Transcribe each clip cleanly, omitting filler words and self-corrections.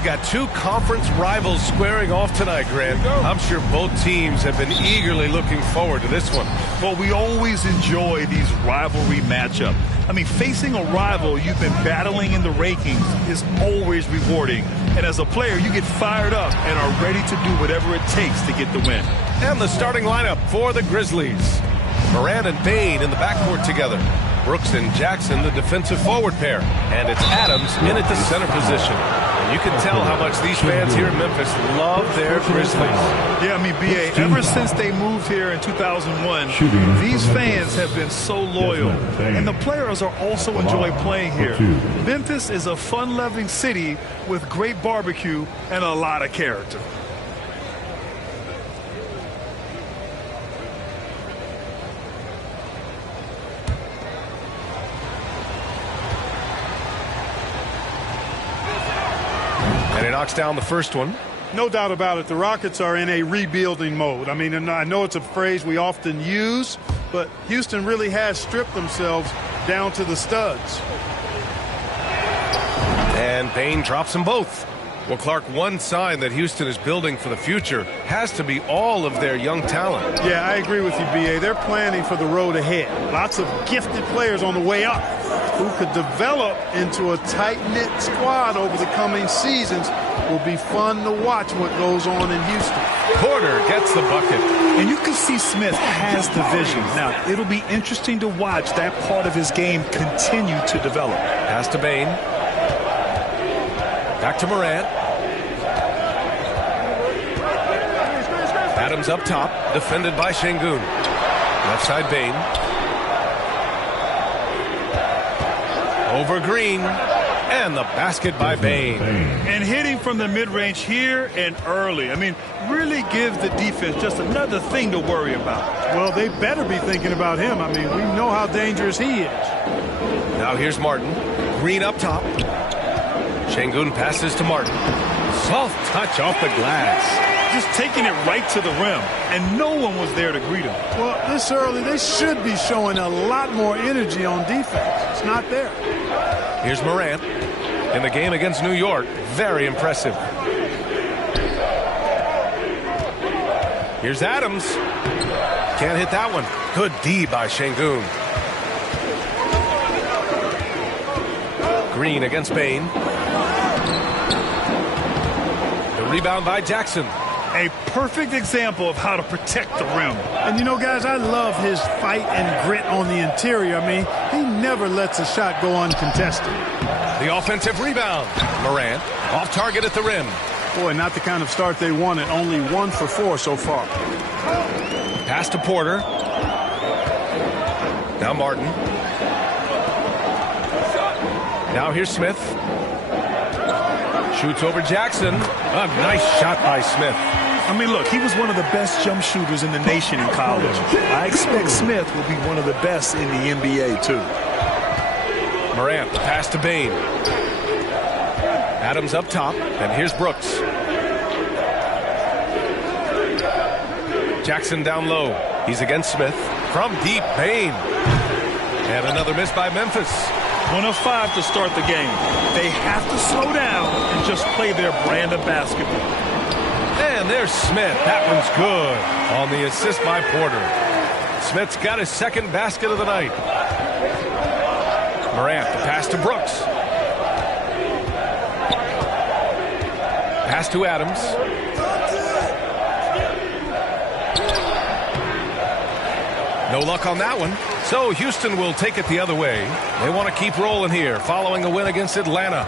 we've got two conference rivals squaring off tonight, Grant. I'm sure both teams have been eagerly looking forward to this one. Well, we always enjoy these rivalry matchups. I mean, facing a rival you've been battling in the rankings is always rewarding. And as a player, you get fired up and are ready to do whatever it takes to get the win. And the starting lineup for the Grizzlies. Moran and Bain in the backcourt together. Brooks and Jackson, the defensive forward pair. And it's Adams in at the center position. And you can tell how much these fans here in Memphis love their Grizzlies. Yeah, I mean, B.A., ever since they moved here in 2001, these fans have been so loyal. And the players are also enjoy playing here. Memphis is a fun-loving city with great barbecue and a lot of character. And he knocks down the first one. No doubt about it. The Rockets are in a rebuilding mode. I mean, and I know it's a phrase we often use, but Houston really has stripped themselves down to the studs. And Bain drops them both. Well, Clark, one sign that Houston is building for the future has to be all of their young talent. Yeah, I agree with you, B.A. They're planning for the road ahead. Lots of gifted players on the way up who could develop into a tight-knit squad over the coming seasons. Will be fun to watch what goes on in Houston. Porter gets the bucket. And you can see Smith has the vision. Now, it'll be interesting to watch that part of his game continue to develop. Pass to Bain. Back to Morant. Adams up top, defended by Şengün. Left side Bain. Over Green. And the basket by Bain. And hitting from the mid-range here and early. I mean, really gives the defense just another thing to worry about. Well, they better be thinking about him. I mean, we know how dangerous he is. Now here's Martin. Green up top. Şengün passes to Martin. Soft touch off the glass. Just taking it right to the rim, and no one was there to greet him. Well, this early, they should be showing a lot more energy on defense. It's not there. Here's Morant. In the game against New York, very impressive. Here's Adams. Can't hit that one. Good D by Şengün. Green against Bain. The rebound by Jackson. A perfect example of how to protect the rim. And, you know, guys, I love his fight and grit on the interior. I mean, he never lets a shot go uncontested. The offensive rebound. Morant off target at the rim. Boy, not the kind of start they wanted. Only 1 for 4 so far. Pass to Porter. Now Martin. Now here's Smith. Shoots over Jackson. A nice shot by Smith. I mean, look, he was one of the best jump shooters in the nation in college. I expect Smith will be one of the best in the NBA, too. Morant, pass to Bain. Adams up top, and here's Brooks. Jackson down low. He's against Smith. From deep, Bain. And another miss by Memphis. 1 of 5 to start the game. They have to slow down and just play their brand of basketball. And there's Smith. That one's good on the assist by Porter. Smith's got his second basket of the night. Morant, the pass to Brooks. Pass to Adams. No luck on that one. So Houston will take it the other way. They want to keep rolling here following a win against Atlanta.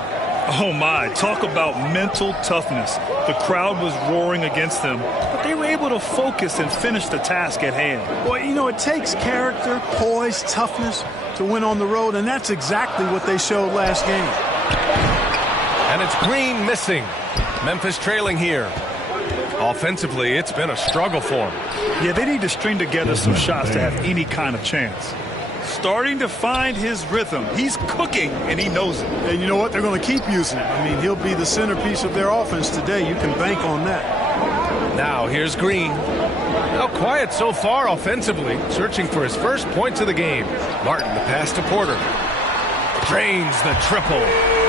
Oh, my. Talk about mental toughness. The crowd was roaring against them, but they were able to focus and finish the task at hand. Boy, you know, it takes character, poise, toughness to win on the road, and that's exactly what they showed last game. And it's Green missing. Memphis trailing here. Offensively, it's been a struggle for them. Yeah, they need to string together some shots to have any kind of chance. Starting to find his rhythm. He's cooking, and he knows it. And you know what? They're going to keep using it. I mean, he'll be the centerpiece of their offense today. You can bank on that. Now, here's Green. Now quiet so far offensively, searching for his first points of the game. Martin, the pass to Porter. Drains the triple.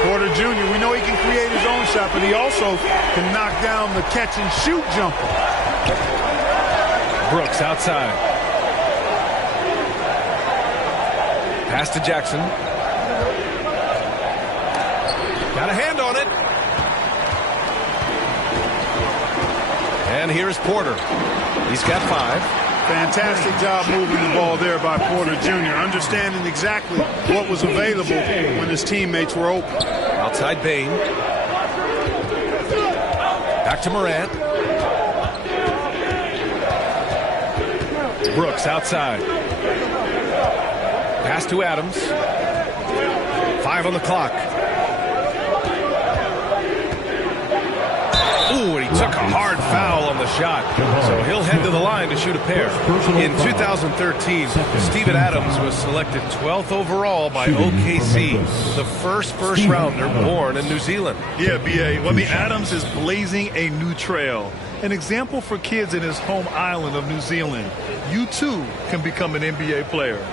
Porter Jr., we know he can create his own shot, but he also can knock down the catch-and-shoot jumper. Brooks outside. Pass to Jackson. Got a hand on it. And here's Porter. He's got 5. Fantastic job moving the ball there by Porter Jr., understanding exactly what was available when his teammates were open. Outside Bain. Back to Morant. Brooks outside. Pass to Adams. 5 on the clock. Ooh, and he took a hard foul on the shot. So he'll head to the line to shoot a pair. In 2013, Steven Adams was selected 12th overall by OKC, the first rounder born in New Zealand. Yeah, B.A. Well, Adams is blazing a new trail. An example for kids in his home island of New Zealand. You, too, can become an NBA player.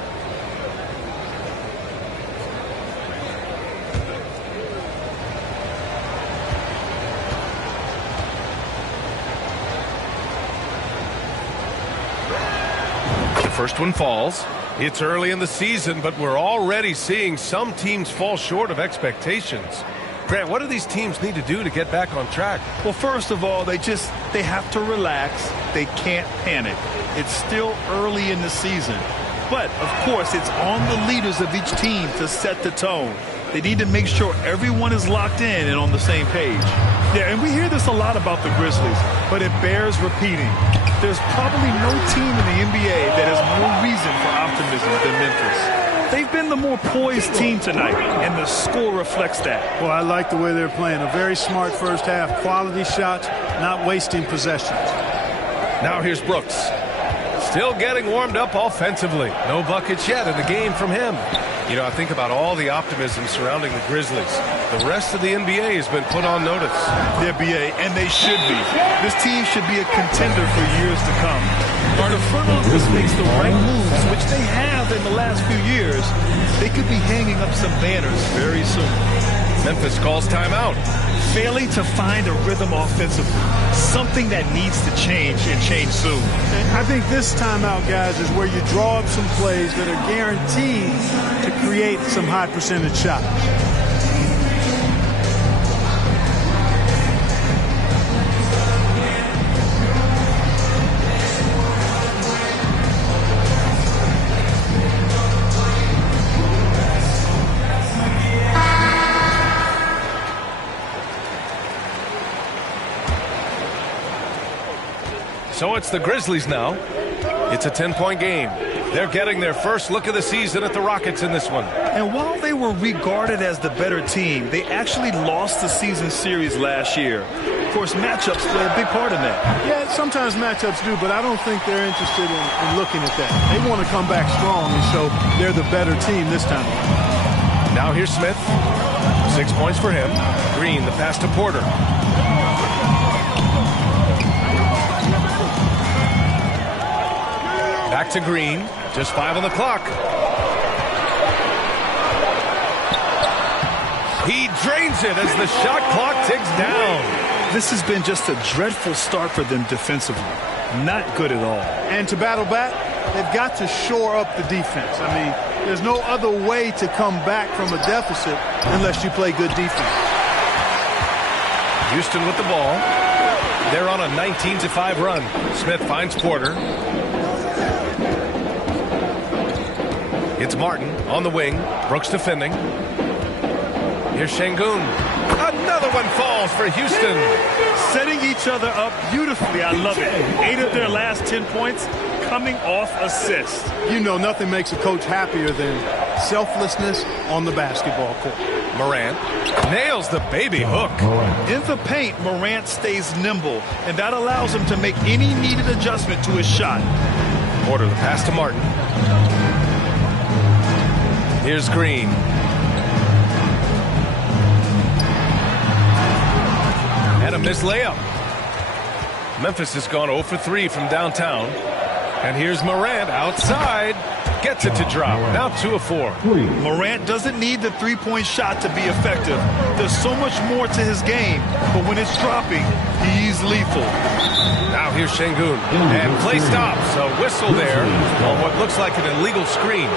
First one falls. It's early in the season, but we're already seeing some teams fall short of expectations. Grant, what do these teams need to do to get back on track? Well, first of all, they have to relax. They can't panic. It's still early in the season. But, of course, it's on the leaders of each team to set the tone. They need to make sure everyone is locked in and on the same page. Yeah, and we hear this a lot about the Grizzlies, but it bears repeating. There's probably no team in the NBA that has more reason for optimism than Memphis. They've been the more poised team tonight, and the score reflects that. Well, I like the way they're playing. A very smart first half. Quality shots, not wasting possessions. Now here's Brooks. Still getting warmed up offensively. No buckets yet in the game from him. You know, I think about all the optimism surrounding the Grizzlies. The rest of the NBA has been put on notice. Yeah, B.A., and they should be. This team should be a contender for years to come. If the front office makes the right moves, which they have in the last few years, they could be hanging up some banners very soon. Memphis calls timeout. Failing to find a rhythm offensively. Something that needs to change and change soon. And I think this timeout, guys, is where you draw up some plays that are guaranteed to create some high percentage shots. So it's the Grizzlies now. It's a 10-point game. They're getting their first look of the season at the Rockets in this one. And while they were regarded as the better team, they actually lost the season series last year. Of course, matchups play a big part in that. Yeah, sometimes matchups do, but I don't think they're interested in looking at that. They want to come back strong and show they're the better team this time. Now here's Smith. 6 points for him. Green, the pass to Porter. Back to Green. Just 5 on the clock. He drains it as the shot clock ticks down. This has been just a dreadful start for them defensively. Not good at all. And to battle back, they've got to shore up the defense. I mean, there's no other way to come back from a deficit unless you play good defense. Houston with the ball. They're on a 19-5 run. Smith finds Porter. It's Martin on the wing. Brooks defending. Here's Şengün. Another one falls for Houston. Setting each other up beautifully. I love it. 8 of their last 10 points coming off assists. You know, nothing makes a coach happier than selflessness on the basketball court. Morant nails the baby hook. In the paint, Morant stays nimble, and that allows him to make any needed adjustment to his shot. Porter, the pass to Martin. Here's Green. And a missed layup. Memphis has gone 0 for 3 from downtown. And here's Morant outside. Gets it to drop. Now 2 of 4. Morant doesn't need the three-point shot to be effective. There's so much more to his game, but when it's dropping, he's lethal. Now here's Şengün. And play stops. A whistle there on what looks like an illegal screen.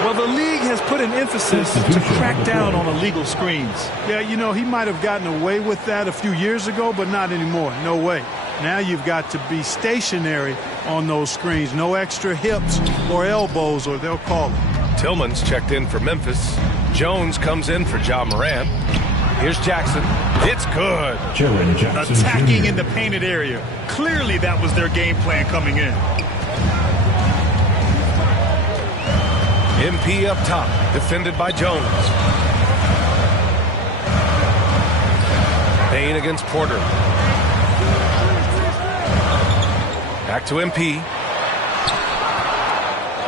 Well, the league has put an emphasis to crack down on illegal screens. Yeah, you know, he might have gotten away with that a few years ago, but not anymore. No way. Now you've got to be stationary on those screens. No extra hips or elbows, or they'll call it. Tillman's checked in for Memphis. Jones comes in for Ja Morant. Here's Jackson. It's good. Attacking in the painted area. Clearly that was their game plan coming in. MP up top, defended by Jones. Payne against Porter. Back to MP.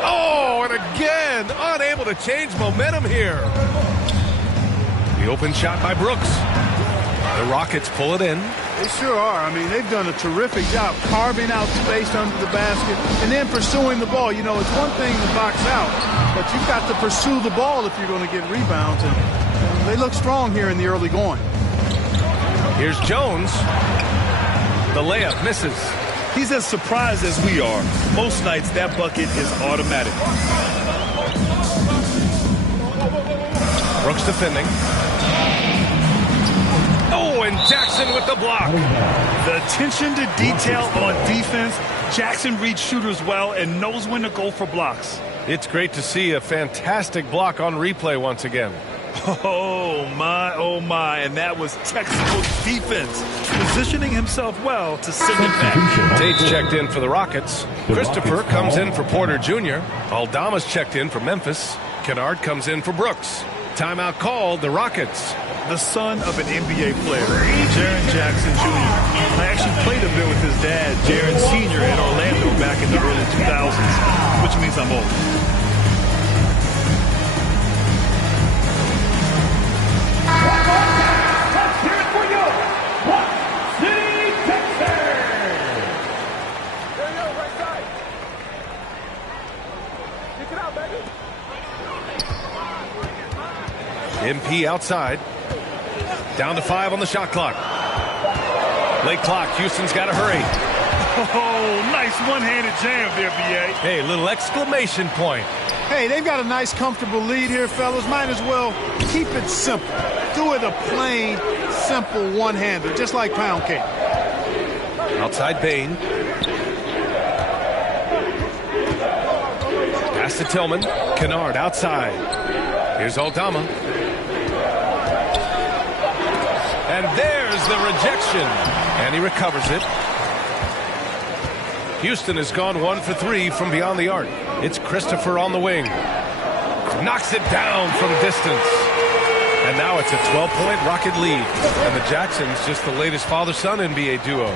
Oh, and again, unable to change momentum here. The open shot by Brooks. The Rockets pull it in. They sure are. I mean, they've done a terrific job carving out space under the basket and then pursuing the ball. You know, it's one thing to box out, but you've got to pursue the ball if you're going to get rebounds. And they look strong here in the early going. Here's Jones. The layup misses. He's as surprised as we are. Most nights that bucket is automatic. Brooks defending. Oh, and Jackson with the block. The attention to detail on defense. Jackson reads shooters well and knows when to go for blocks. It's great to see a fantastic block on replay once again. Oh, my, and that was textbook defense. Positioning himself well to send it back. Tate's checked in for the Rockets. Christopher comes in for Porter Jr. Aldama's checked in for Memphis. Kennard comes in for Brooks. Timeout called, the Rockets. The son of an NBA player, Jaren Jackson Jr. I actually played a bit with his dad, Jaren Sr. in Orlando back in the early 2000s, which means I'm old. MP outside. Down to 5 on the shot clock. Late clock. Houston's got to hurry. Oh, nice one-handed jam there, B.A. Hey, little exclamation point. Hey, they've got a nice, comfortable lead here, fellas. Might as well keep it simple. Do it a plain, simple one-hander, just like pound cake. Outside Payne. Pass to Tillman. Kennard outside. Here's Aldama. And there's the rejection. And he recovers it. Houston has gone 1 for 3 from beyond the arc. It's Christopher on the wing. Knocks it down from distance. And now it's a 12-point Rocket lead. And the Jacksons just the latest father-son NBA duo.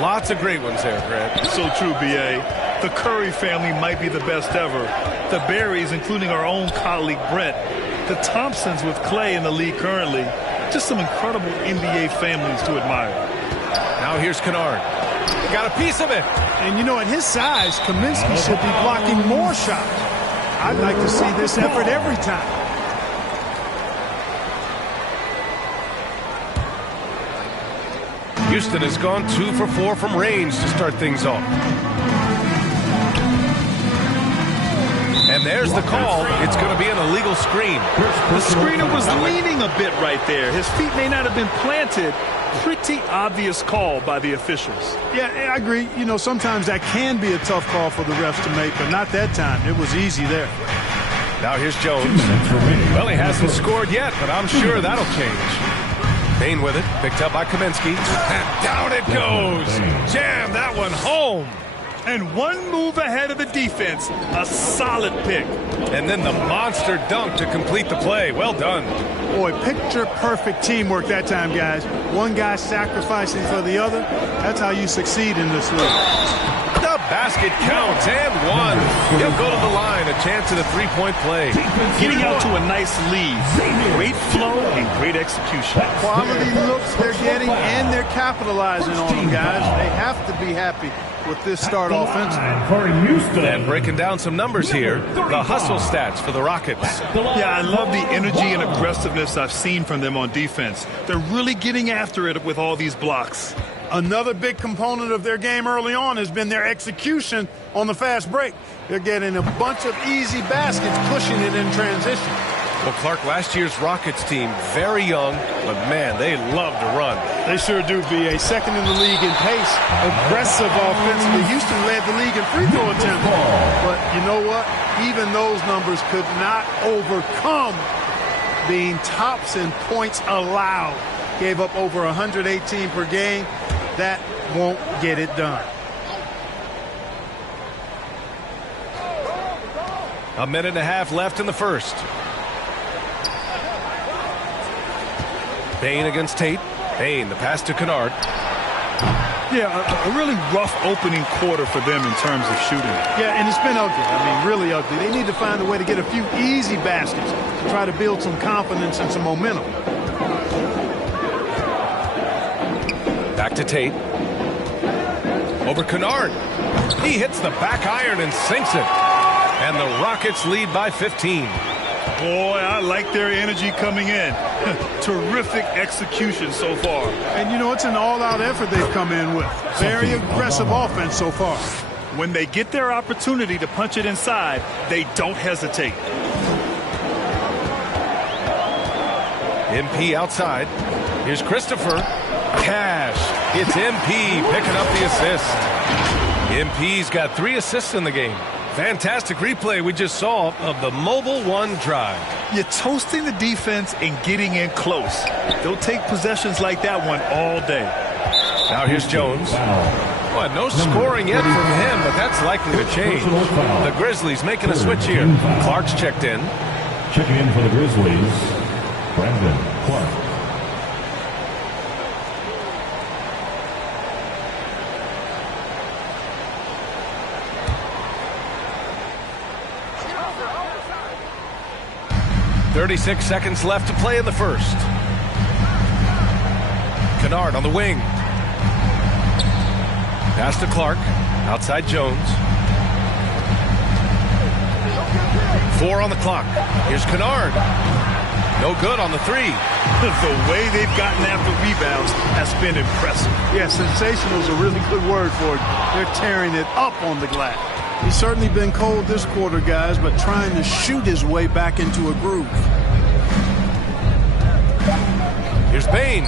Lots of great ones there, Grant. So true, B.A. The Curry family might be the best ever. The Berries, including our own colleague Brent. The Thompsons with Clay in the league currently. Just some incredible NBA families to admire. Now here's Kennard. Got a piece of it. And you know, at his size, Kaminsky should be blocking more shots. I'd like to see this effort every time. Houston has gone 2 for 4 from range to start things off. And there's the call. It's going to be an illegal screen. The screener was leaning a bit right there. His feet may not have been planted. Pretty obvious call by the officials. Yeah, I agree. You know, sometimes that can be a tough call for the refs to make, but not that time. It was easy there. Now here's Jones. Well, he hasn't scored yet, but I'm sure that'll change. Payne with it, picked up by Kaminsky. And down it goes. Jam that one home. And one move ahead of the defense. A solid pick. And then the monster dunk to complete the play. Well done. Boy, picture-perfect teamwork that time, guys. One guy sacrificing for the other. That's how you succeed in this league. The basket counts and one. He'll go to the line, a chance at a three-point play. Getting out to a nice lead. Great flow and great execution. Quality looks they're getting, and they're capitalizing on them, guys. They have to be happy with this start offensively. And breaking down some numbers here, the hustle stats for the Rockets. Yeah, I love the energy and aggressiveness I've seen from them on defense. They're really getting after it with all these blocks. Another big component of their game early on has been their execution on the fast break. They're getting a bunch of easy baskets, pushing it in transition. Well, Clark, last year's Rockets team, very young, but man, they love to run. They sure do, B.A. Second in the league in pace, aggressive offensively. Houston led the league in free throw attempts. But you know what? Even those numbers could not overcome being tops in points allowed. Gave up over 118 per game. That won't get it done. A minute and a half left in the first. Bain against Tate. Bain, the pass to Kennard. Yeah, a really rough opening quarter for them in terms of shooting. Yeah, and it's been ugly. I mean, really ugly. They need to find a way to get a few easy baskets to try to build some confidence and some momentum. Back to Tate. Over Kennard. He hits the back iron and sinks it. And the Rockets lead by 15. Boy, I like their energy coming in. Terrific execution so far. And, you know, it's an all-out effort they've come in with. Very aggressive offense so far. When they get their opportunity to punch it inside, they don't hesitate. MP outside. Here's Christopher. Cash. It's MP picking up the assist. MP's got 3 assists in the game. Fantastic replay we just saw of the mobile one drive. You're toasting the defense and getting in close. They'll take possessions like that one all day. Now here's Jones. Well, no scoring yet from him, but that's likely to change. The Grizzlies making a switch here. Clark's checked in. Checking in for the Grizzlies, Brandon Clark. .36 seconds left to play in the first. Kennard on the wing. Pass to Clark. Outside Jones. 4 on the clock. Here's Kennard. No good on the 3. The way they've gotten after rebounds has been impressive. Yeah, sensational is a really good word for it. They're tearing it up on the glass. He's certainly been cold this quarter, guys, but trying to shoot his way back into a groove. Here's Bain.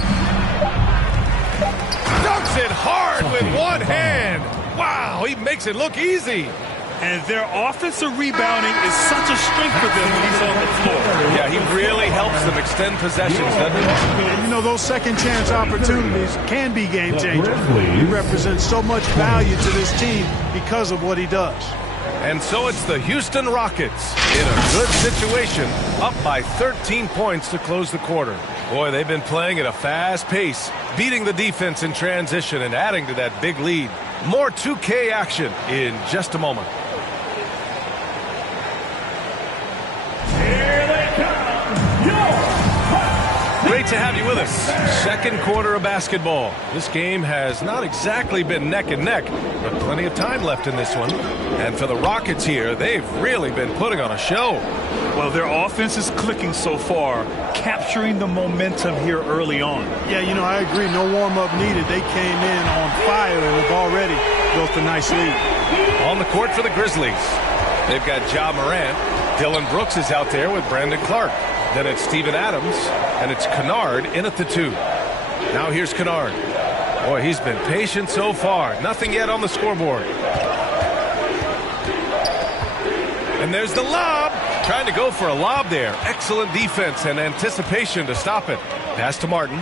Dunks it hard with one hand. Wow, he makes it look easy. And their offensive rebounding is such a strength for them when he's on the floor. Yeah, he really helps them extend possessions, doesn't he? And you know, those second chance opportunities can be game changers. He represents so much value to this team because of what he does. And so it's the Houston Rockets in a good situation, up by 13 points to close the quarter. Boy, they've been playing at a fast pace, beating the defense in transition and adding to that big lead. More 2K action in just a moment. Great to have you with us. Second quarter of basketball. This game has not exactly been neck and neck, but plenty of time left in this one. And for the Rockets here, they've really been putting on a show. Well, their offense is clicking so far, capturing the momentum here early on. Yeah, you know, I agree. No warm-up needed. They came in on fire and have already built a nice lead. On the court for the Grizzlies, they've got Ja Morant. Dylan Brooks is out there with Brandon Clark. Then it's Steven Adams, and it's Kennard in at the 2. Now here's Kennard. Boy, he's been patient so far. Nothing yet on the scoreboard. And there's the lob. Trying to go for a lob there. Excellent defense and anticipation to stop it. Pass to Martin.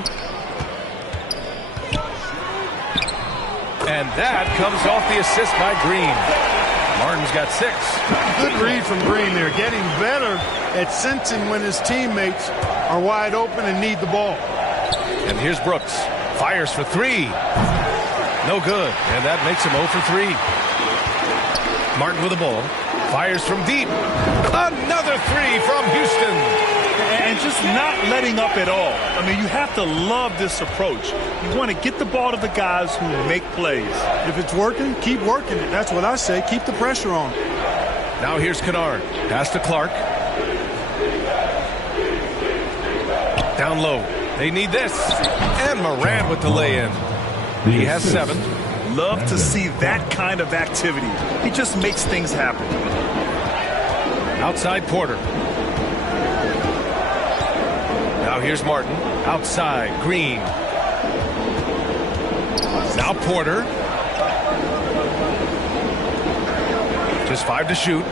And that comes off the assist by Green. Martin's got 6. Good read from Green there. Getting better at sensing when his teammates are wide open and need the ball. And here's Brooks. Fires for 3. No good. And that makes him 0 for 3. Martin with the ball. Fires from deep. Another three from Houston. And just not letting up at all. I mean, you have to love this approach. You want to get the ball to the guys who make plays. If it's working, keep working it. That's what I say. Keep the pressure on. Now here's Kennard. Pass to Clark. Down low. They need this. And Moran with the lay-in. He has 7. Love to see that kind of activity. He just makes things happen. Outside Porter. Now here's Martin. Outside Green. Now Porter. Just 5 to shoot.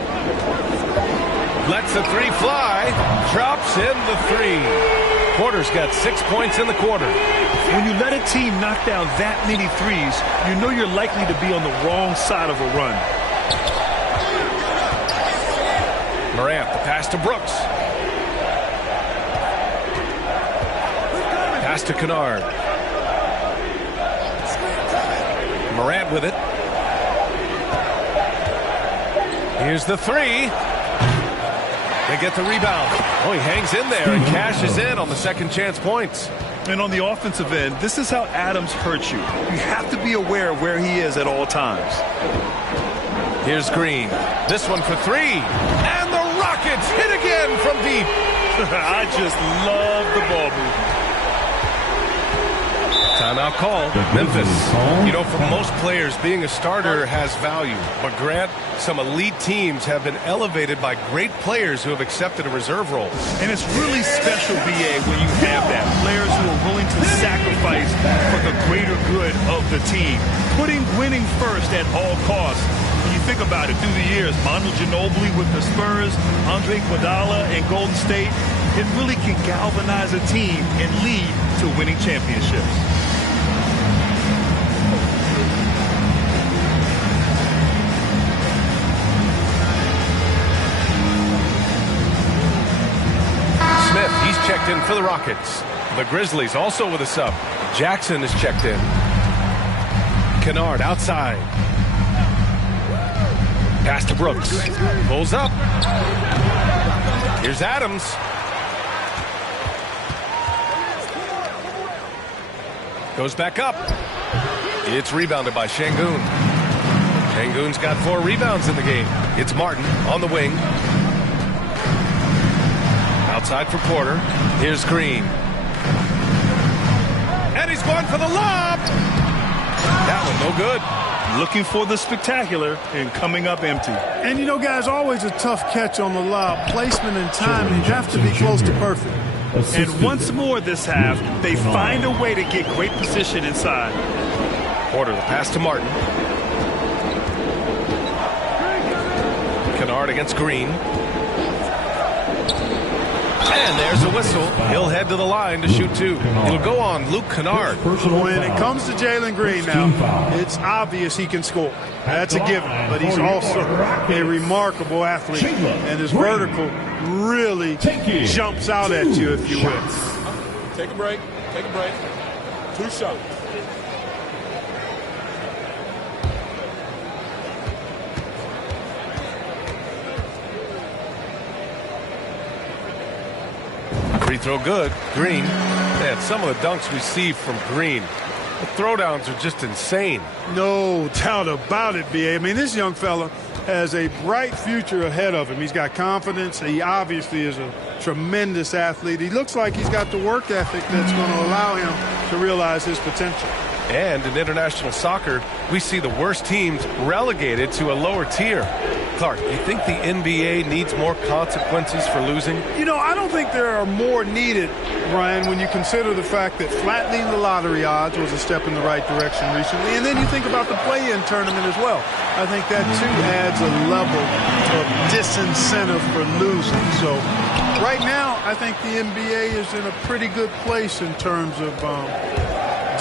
Lets the 3 fly. Drops in the 3. Porter's got 6 points in the quarter. When you let a team knock down that many threes, you know you're likely to be on the wrong side of a run. Morant, the pass to Brooks. Pass to Kennard. Morant with it. Here's the 3. They get the rebound. Oh, he hangs in there and cashes in on the second chance points. And on the offensive end, this is how Adams hurts you. You have to be aware of where he is at all times. Here's Green. This one for 3. And the Rockets hit again from deep. I just love the ball movement. Timeout call. Memphis. You know, for most players, being a starter has value. But Grant, some elite teams have been elevated by great players who have accepted a reserve role. And it's really special, BA, when you have that. Players who are willing to sacrifice for the greater good of the team. Putting winning first at all costs. When you think about it, through the years, Manu Ginobili with the Spurs, Andre Iguodala in Golden State, it really can galvanize a team and lead to winning championships. He's checked in for the Rockets. The Grizzlies also with a sub. Jackson is checked in. Kennard outside. Pass to Brooks. Pulls up. Here's Adams. Goes back up. It's rebounded by Şengün. Şengün's got 4 rebounds in the game. It's Martin on the wing. Outside for Porter. Here's Green. And he's going for the lob. That one no good. Looking for the spectacular and coming up empty. And, you know, guys, always a tough catch on the lob. Placement and timing, you have to be close to perfect. And once more this half, they find a way to get great position inside. Porter, the pass to Martin. Kennard against Green. And there's a whistle. He'll head to the line to shoot 2. It'll go on Luke Kennard. When it comes to Jalen Green now, it's obvious he can score. That's a given. But he's also a remarkable athlete. And his vertical really jumps out at you, if you will. Take a break. Take a break. 2 shots. Free throw good. Green. Man, some of the dunks we see from Green, the throwdowns are just insane. No doubt about it, B.A. I mean, this young fella has a bright future ahead of him. He's got confidence. He obviously is a tremendous athlete. He looks like he's got the work ethic that's going to allow him to realize his potential. And in international soccer, we see the worst teams relegated to a lower tier. Clark, you think the NBA needs more consequences for losing? You know, I don't think there are more needed, Ryan, when you consider the fact that flattening the lottery odds was a step in the right direction recently. And then you think about the play-in tournament as well. I think that, too, adds a level of disincentive for losing. So right now, I think the NBA is in a pretty good place in terms of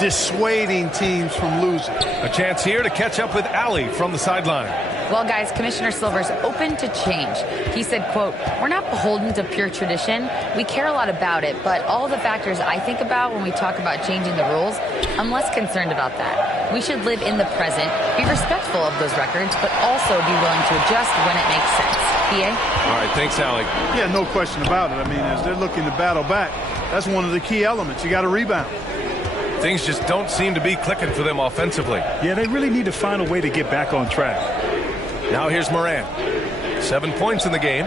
dissuading teams from losing. A chance here to catch up with Allie from the sideline. Well, guys, Commissioner Silver's open to change. He said, quote, "We're not beholden to pure tradition. We care a lot about it, but all the factors I think about when we talk about changing the rules, I'm less concerned about that." We should live in the present, be respectful of those records, but also be willing to adjust when it makes sense. PA? All right, thanks, Alec. Yeah, no question about it. I mean, as they're looking to battle back, that's one of the key elements. You got to rebound. Things just don't seem to be clicking for them offensively. Yeah, they really need to find a way to get back on track. Now here's Morant. 7 points in the game.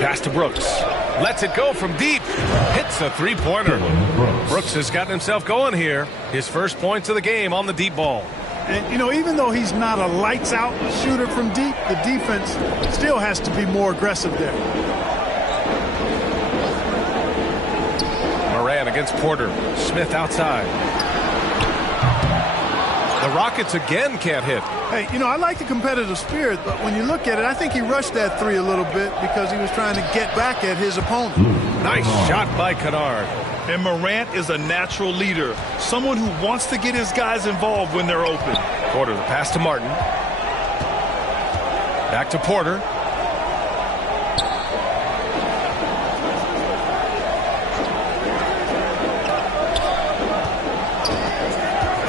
Pass to Brooks. Lets it go from deep. Hits a three-pointer. Brooks has gotten himself going here. His first points of the game on the deep ball. And, you know, even though he's not a lights-out shooter from deep, the defense still has to be more aggressive there. Morant against Porter. Smith outside. The Rockets again can't hit. Hey, you know, I like the competitive spirit, but when you look at it, I think he rushed that three a little bit because he was trying to get back at his opponent. Nice shot by Kennard. And Morant is a natural leader, someone who wants to get his guys involved when they're open. Porter, the pass to Martin. Back to Porter.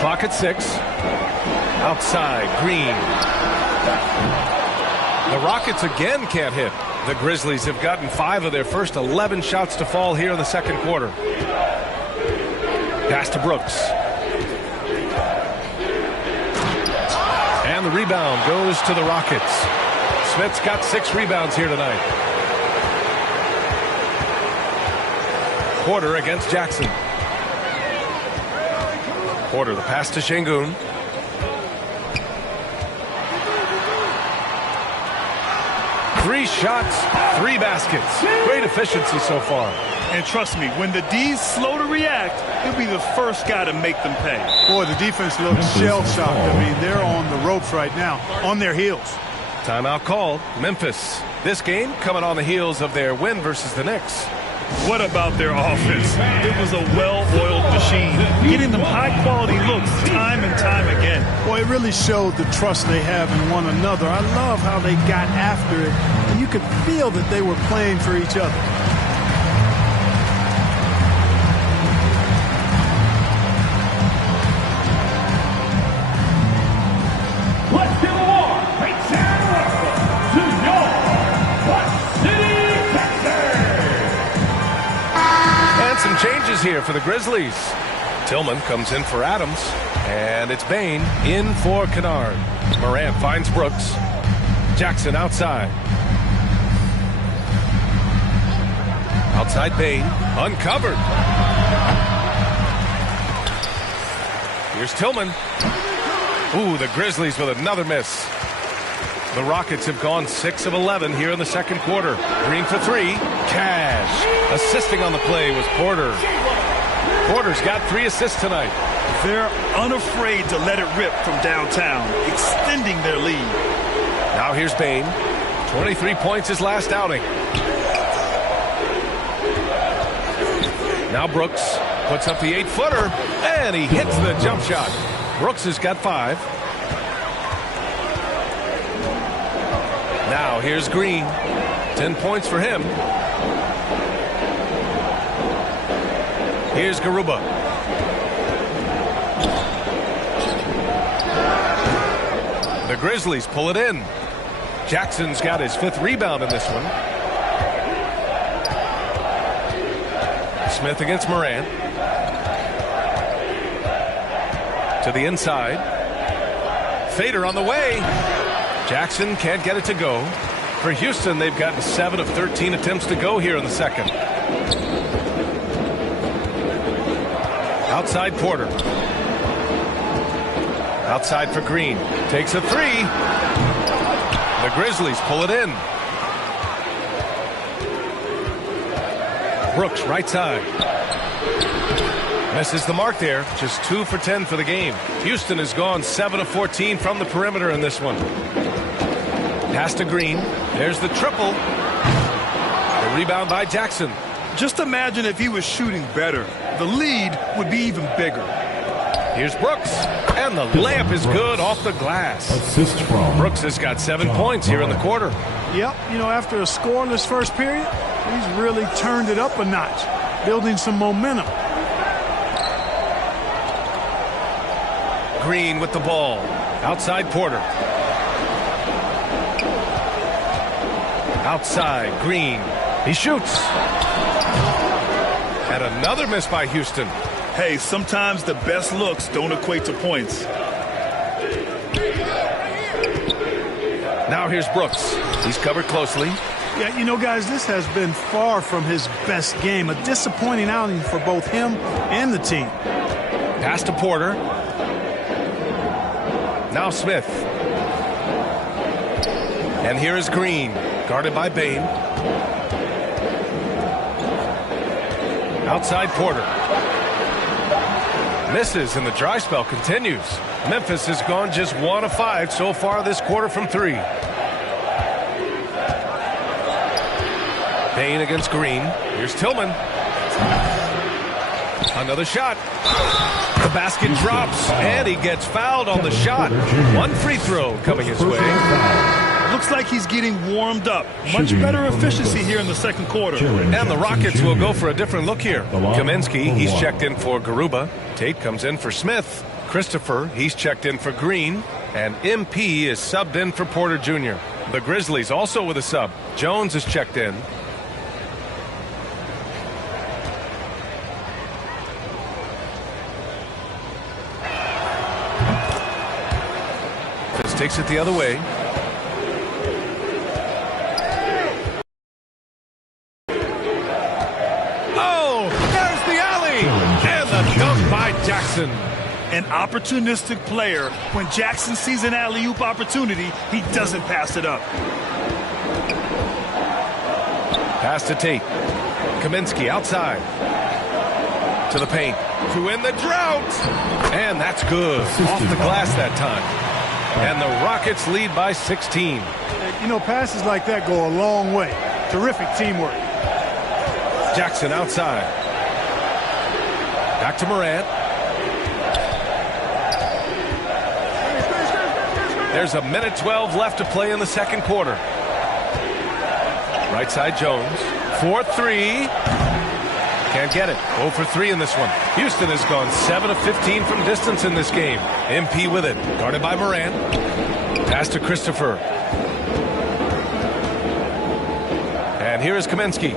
Clock at 6. Outside, Green. The Rockets again can't hit. The Grizzlies have gotten 5 of their first 11 shots to fall here in the second quarter. Pass to Brooks. And the rebound goes to the Rockets. Smith's got 6 rebounds here tonight. Porter against Jackson. Porter, the pass to Şengün. Three shots, 3 baskets. Great efficiency so far. And trust me, when the D's slow to react, he'll be the first guy to make them pay. Boy, the defense looks shell-shocked. I mean, they're on the ropes right now, on their heels. Timeout called. Memphis. This game coming on the heels of their win versus the Knicks. What about their offense? It was a well-oiled machine, getting them high-quality looks time and time again. Boy, it really showed the trust they have in one another. I love how they got after it, and you could feel that they were playing for each other. Let's give a warm, great sound welcome to your Watch City And some changes here for the Grizzlies. Tillman comes in for Adams, and it's Bane in for Kennard. Morant finds Brooks. Jackson outside. Outside Bane, uncovered. Here's Tillman. Ooh, the Grizzlies with another miss. The Rockets have gone 6 of 11 here in the second quarter. Green for 3. Cash. Assisting on the play was Porter. Porter's got 3 assists tonight. They're unafraid to let it rip from downtown, extending their lead. Now here's Bane. 23 points his last outing. Now Brooks puts up the 8-footer, and he hits the jump shot. Brooks has got 5. Now here's Green. 10 points for him. Here's Garuba. The Grizzlies pull it in. Jackson's got his 5th rebound in this one. Smith against Morant. To the inside. Fader on the way. Jackson can't get it to go. For Houston, they've gotten 7 of 13 attempts to go here in the second. Outside Porter. Outside for Green. Takes a 3. The Grizzlies pull it in. Brooks right side. Misses the mark there. Just 2 for 10 for the game. Houston has gone 7 of 14 from the perimeter in this one. Pass to Green. There's the triple. The rebound by Jackson. Just imagine if he was shooting better. The lead would be even bigger. Here's Brooks. And the layup is good off the glass. Assist from Brooks has got 7 points here in the quarter. Yep, you know, after a scoreless first period, he's really turned it up a notch, building some momentum. Green with the ball. Outside Porter. Outside Green. He shoots. And another miss by Houston. Hey, sometimes the best looks don't equate to points. Now here's Brooks. He's covered closely. Yeah, you know, guys, this has been far from his best game. A disappointing outing for both him and the team. Pass to Porter. Now Smith. And here is Green, guarded by Bain. Outside Porter. Misses, and the dry spell continues. Memphis has gone just 1 of 5 so far this quarter from 3. Bain against Green. Here's Tillman. Another shot. The basket drops, and he gets fouled on the shot. 1 free throw coming his way. Looks like he's getting warmed up. Much better efficiency here in the second quarter. And the Rockets will go for a different look here. Kaminsky, he's checked in for Garuba. Tate comes in for Smith. Christopher, he's checked in for Green. And MP is subbed in for Porter Jr. The Grizzlies also with a sub. Jones is checked in. This takes it the other way. Jackson. An opportunistic player. When Jackson sees an alley-oop opportunity, he doesn't pass it up. Pass to Tate. Kaminsky outside. To the paint. To end the drought. And that's good. Off the glass that time. And the Rockets lead by 16. You know, passes like that go a long way. Terrific teamwork. Jackson outside. Back to Morant. There's 1:12 left to play in the second quarter. Right side Jones. 4-3. Can't get it. 0 for 3 in this one. Houston has gone 7 of 15 from distance in this game. MP with it. Guarded by Morant. Pass to Christopher. And here is Kaminsky.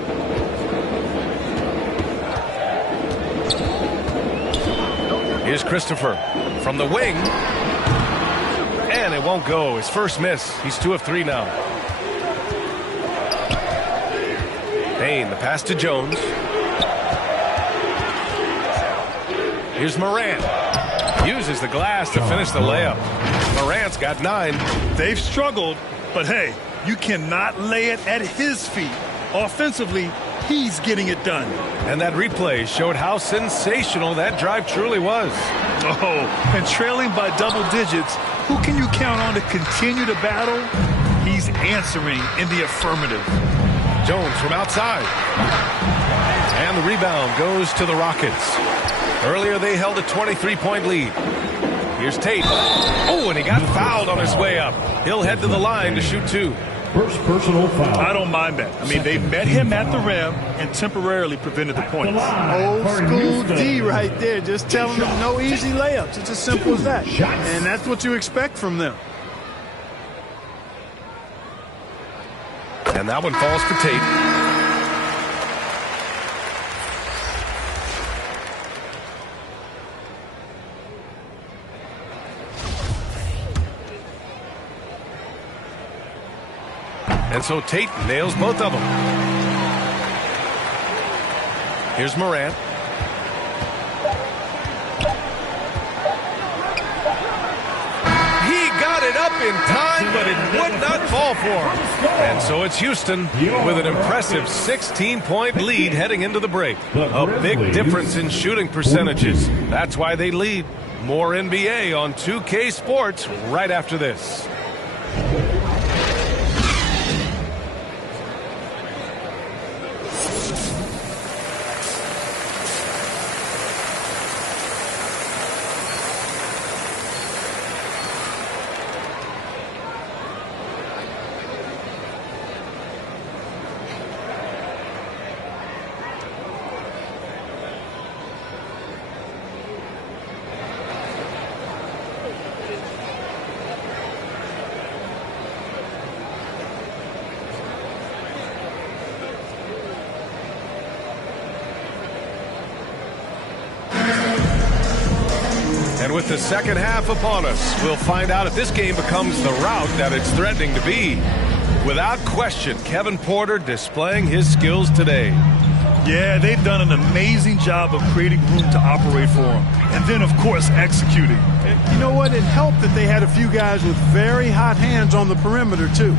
Here's Christopher from the wing. And it won't go. His first miss. He's 2 of 3 now. Bain, the pass to Jones. Here's Morant. Uses the glass to finish the layup. Morant's got 9. They've struggled, but hey, you cannot lay it at his feet. Offensively, he's getting it done. And that replay showed how sensational that drive truly was. Oh, and trailing by double digits, who can you count on to continue the battle? He's answering in the affirmative. Jones from outside. And the rebound goes to the Rockets. Earlier they held a 23-point lead. Here's Tate. Oh, and he got fouled on his way up. He'll head to the line to shoot 2. First personal foul. I don't mind that. I mean, they met him at the rim and temporarily prevented the points. Old school D right there, just telling them no easy layups. It's as simple as that. And that's what you expect from them. And that one falls for Tate. And so Tate nails both of them. Here's Morant. He got it up in time, but it would not fall for him. And so it's Houston with an impressive 16-point lead heading into the break. A big difference in shooting percentages. That's why they lead. More NBA on 2K Sports right after this. And with the second half upon us, we'll find out if this game becomes the rout that it's threatening to be. Without question, Kevin Porter displaying his skills today. Yeah, they've done an amazing job of creating room to operate for him. And then, of course, executing. And you know what? It helped that they had a few guys with very hot hands on the perimeter, too.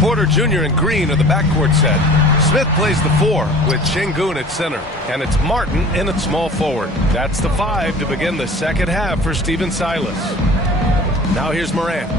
Porter Jr. and Green are the backcourt set. Smith plays the 4 with Şengün at center. And it's Martin in at small forward. That's the 5 to begin the second half for Stephen Silas. Now here's Morant.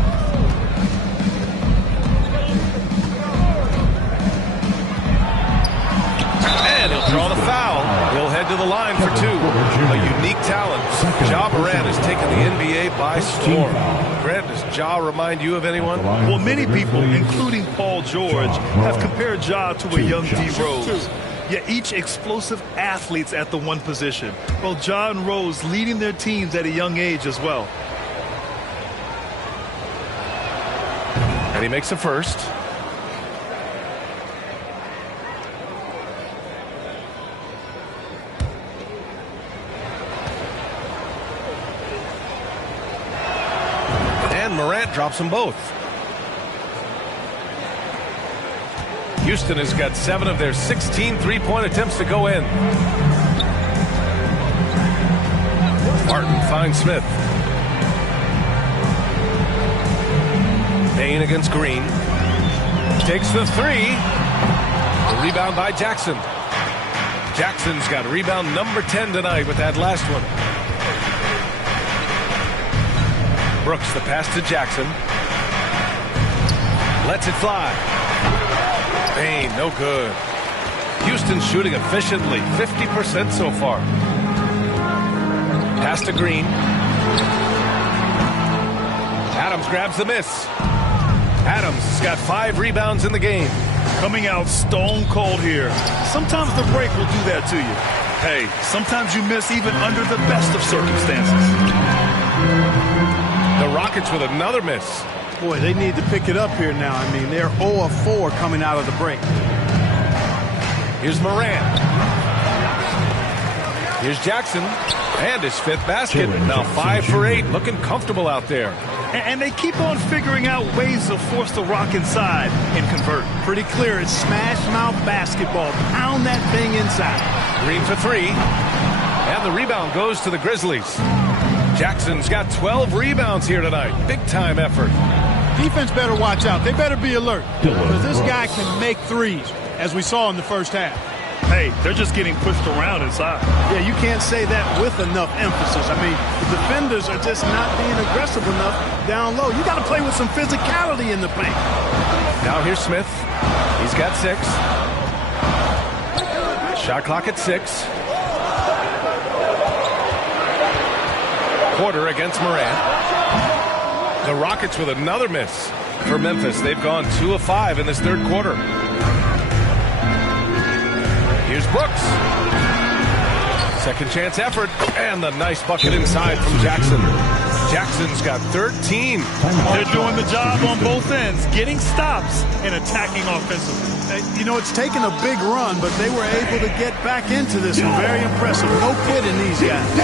And he'll draw the foul. He'll head to the line for 2. A unique talent. Ja Morant has taken the NBA by storm. Grant, does Ja remind you of anyone? Well, many people, including Paul George, have compared Ja to a young D. Rose. Yet each explosive athletes at the one position. Well, Ja and Rose leading their teams at a young age as well. And he makes a first. Morant drops them both. Houston has got 7 of their 16 three-point attempts to go in. Martin finds Smith. Payne against Green. Takes the 3. A rebound by Jackson. Jackson's got rebound number 10 tonight with that last one. Brooks, the pass to Jackson. Lets it fly. Payne, no good. Houston shooting efficiently, 50% so far. Pass to Green. Adams grabs the miss. Adams has got 5 rebounds in the game. Coming out stone cold here. Sometimes the break will do that to you. Hey, sometimes you miss even under the best of circumstances. The Rockets with another miss. Boy, they need to pick it up here now. I mean, they're 0 of 4 coming out of the break. Here's Morant. Here's Jackson. And his 5th basket. Now 5 for 8. Looking comfortable out there. And they keep on figuring out ways to force the Rock inside and convert. Pretty clear. It's smash mouth basketball. Pound that thing inside. Green for 3. And the rebound goes to the Grizzlies. Jackson's got 12 rebounds here tonight. Big-time effort. Defense better watch out. They better be alert. Because this guy can make threes, as we saw in the first half. Hey, they're just getting pushed around inside. Yeah, you can't say that with enough emphasis. I mean, the defenders are just not being aggressive enough down low. You got to play with some physicality in the paint. Now here's Smith. He's got 6. Shot clock at 6. Porter against Morant. The Rockets with another miss for Memphis. They've gone 2 of 5 in this third quarter. Here's Brooks. Second chance effort. And the nice bucket inside from Jackson. Jackson's got 13. They're doing the job on both ends, getting stops and attacking offensively. You know, it's taken a big run, but they were able to get back into this. Very impressive. No quitting these guys.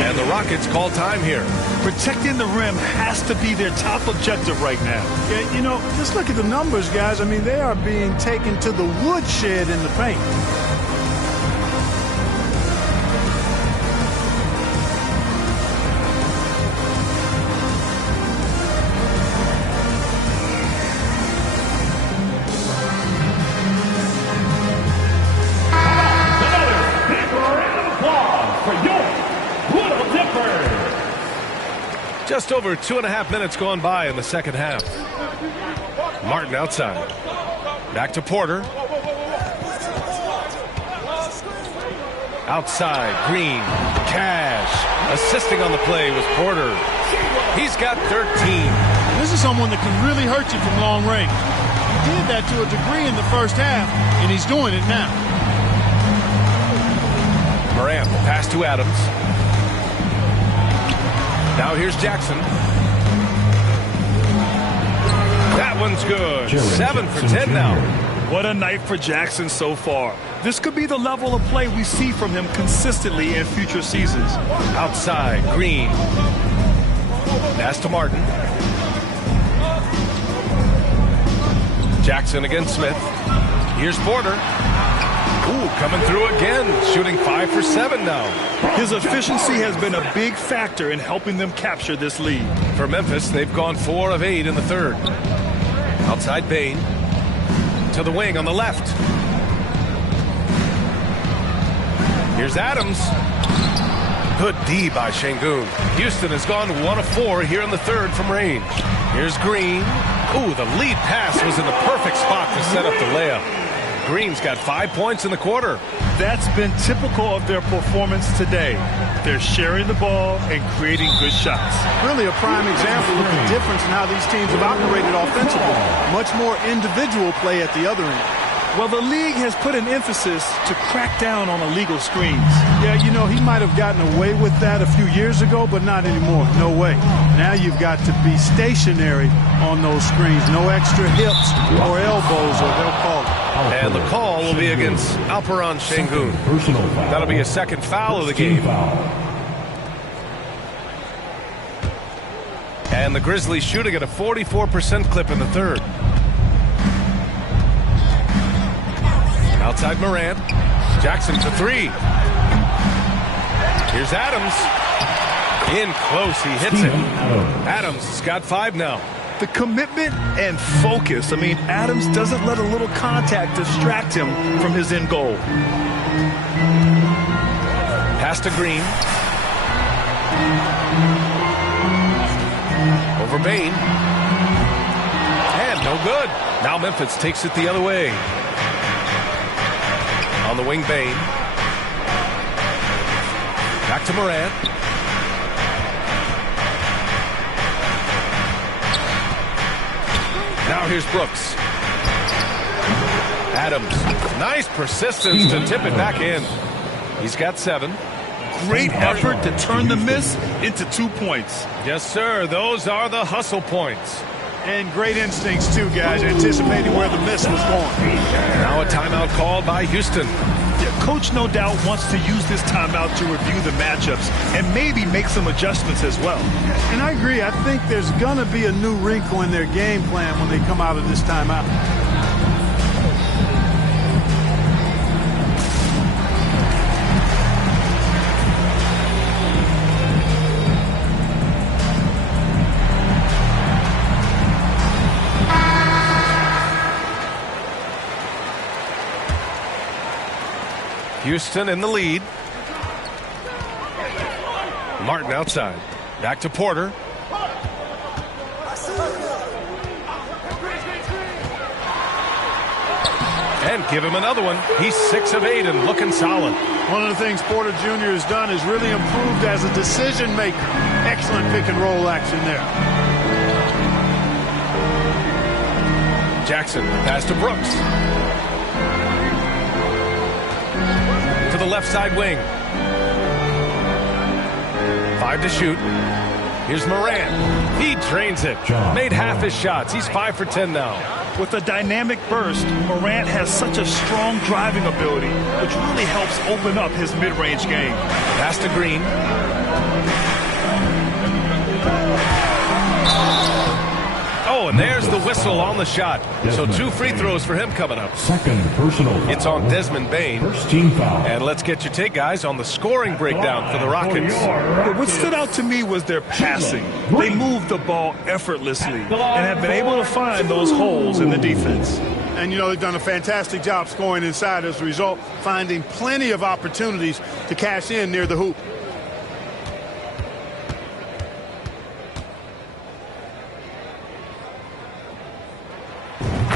And the Rockets call time here. Protecting the rim has to be their top objective right now. Yeah, you know, just look at the numbers, guys. I mean, they are being taken to the woodshed in the paint. Just over 2.5 minutes gone by in the second half. Martin outside. Back to Porter. Outside, Green. Cash. Assisting on the play was Porter. He's got 13. This is someone that can really hurt you from long range. He did that to a degree in the first half, and he's doing it now. Morant, pass to Adams. Now here's Jackson. That one's good. 7 for 10 now. What a night for Jackson so far. This could be the level of play we see from him consistently in future seasons. Outside, Green. Pass to Martin. Jackson against Smith. Here's Porter. Ooh, coming through again, shooting 5 for 7 now. His efficiency has been a big factor in helping them capture this lead. For Memphis, they've gone 4 of 8 in the third. Outside Bain. To the wing on the left. Here's Adams. Good D by Şengün. Houston has gone 1 of 4 here in the third from range. Here's Green. Ooh, the lead pass was in the perfect spot to set up the layup. Green's got 5 points in the quarter. That's been typical of their performance today. They're sharing the ball and creating good shots. Really a prime example of the difference in how these teams have operated offensively. Much more individual play at the other end. Well, the league has put an emphasis to crack down on illegal screens. Yeah, you know, he might have gotten away with that a few years ago, but not anymore. No way. Now you've got to be stationary on those screens. No extra hips or elbows, or they'll call it. And the call will be against Alperen Şengün. That'll be a second foul of the game. And the Grizzlies shooting at a 44% clip in the third. Outside Morant. Jackson for 3. Here's Adams. In close, he hits it. Adams has got 5 now. The commitment and focus. I mean, Adams doesn't let a little contact distract him from his end goal. Pass to Green. Over Bain. And no good. Now Memphis takes it the other way. On the wing, Bain. Back to Morant. Now here's Brooks. Adams. Nice persistence to tip it back in. He's got 7. Great effort to turn the miss into 2 points. Yes, sir. Those are the hustle points. And great instincts, too, guys, anticipating where the miss was going. Now a timeout called by Houston. Yeah, Coach no doubt wants to use this timeout to review the matchups and maybe make some adjustments as well. And I agree. I think there's going to be a new wrinkle in their game plan when they come out of this timeout. Houston in the lead. Martin outside. Back to Porter. And give him another one. He's 6 of 8 and looking solid. One of the things Porter Jr. has done is really improved as a decision maker. Excellent pick and roll action there. Jackson, pass to Brooks. To the left side wing. 5 to shoot. Here's Morant. He drains it. Made half his shots. He's 5 for 10 now. With a dynamic burst, Morant has such a strong driving ability, which really helps open up his mid-range game. Pass to Green. Oh, and there's the whistle on the shot. So 2 free throws for him coming up. Second personal foul. It's on Desmond Bain. First team foul. And let's get your take, guys, on the scoring breakdown for the Rockets. What stood out to me was their passing. They moved the ball effortlessly and have been able to find those holes in the defense. And, you know, they've done a fantastic job scoring inside as a result, finding plenty of opportunities to cash in near the hoop.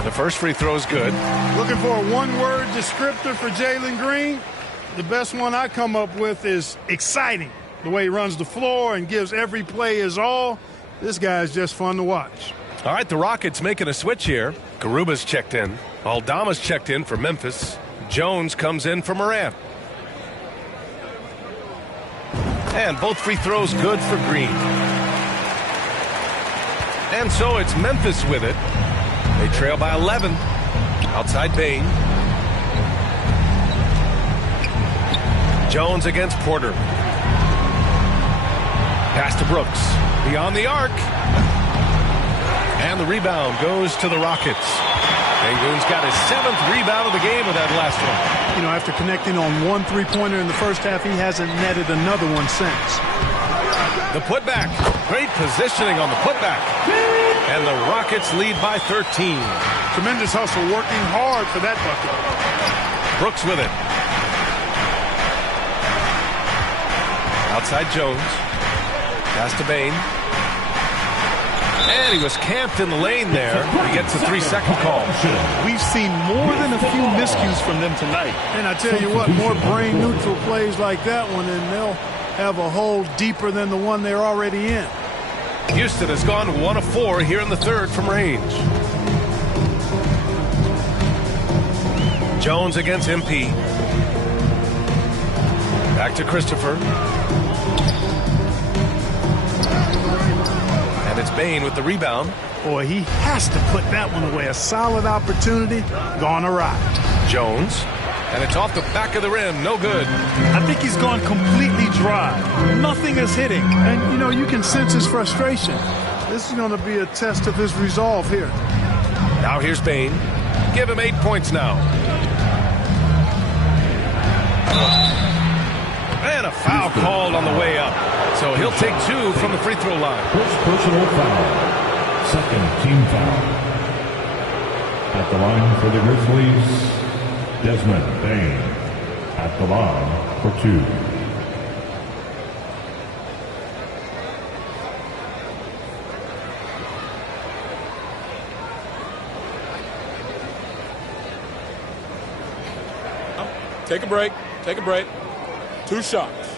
The first free throw is good. Looking for a one-word descriptor for Jalen Green. The best one I come up with is exciting. The way he runs the floor and gives every play his all. This guy is just fun to watch. All right, the Rockets making a switch here. Garuba's checked in. Aldama's checked in for Memphis. Jones comes in for Morant. And both free throws good for Green. And so it's Memphis with it. They trail by 11. Outside Bain. Jones against Porter. Pass to Brooks. Beyond the arc. And the rebound goes to the Rockets. Sengun's got his 7th rebound of the game with that last one. You know, after connecting on one three-pointer in the first half, he hasn't netted another one since. The putback. Great positioning on the putback. And the Rockets lead by 13. Tremendous hustle, working hard for that bucket. Brooks with it. Outside Jones. Pass to Bain. And he was camped in the lane there. He gets a 3-second call. We've seen more than a few miscues from them tonight. And I tell you what, more brain-neutral plays like that one, and they'll have a hole deeper than the one they're already in. Houston has gone 1 of 4 here in the third from range. Jones against MP. Back to Christopher. And it's Bain with the rebound. Boy, he has to put that one away. A solid opportunity, gone awry. Jones. And it's off the back of the rim. No good. I think he's gone completely dry. Nothing is hitting. And, you know, you can sense his frustration. This is going to be a test of his resolve here. Now here's Bain. Give him 8 points now. And a foul called on the way up. So he'll take 2 from the free throw line. First personal foul. Second team foul. At the line for the Grizzlies, Desmond Bain. At the line for 2. Take a break. Take a break. 2 shots.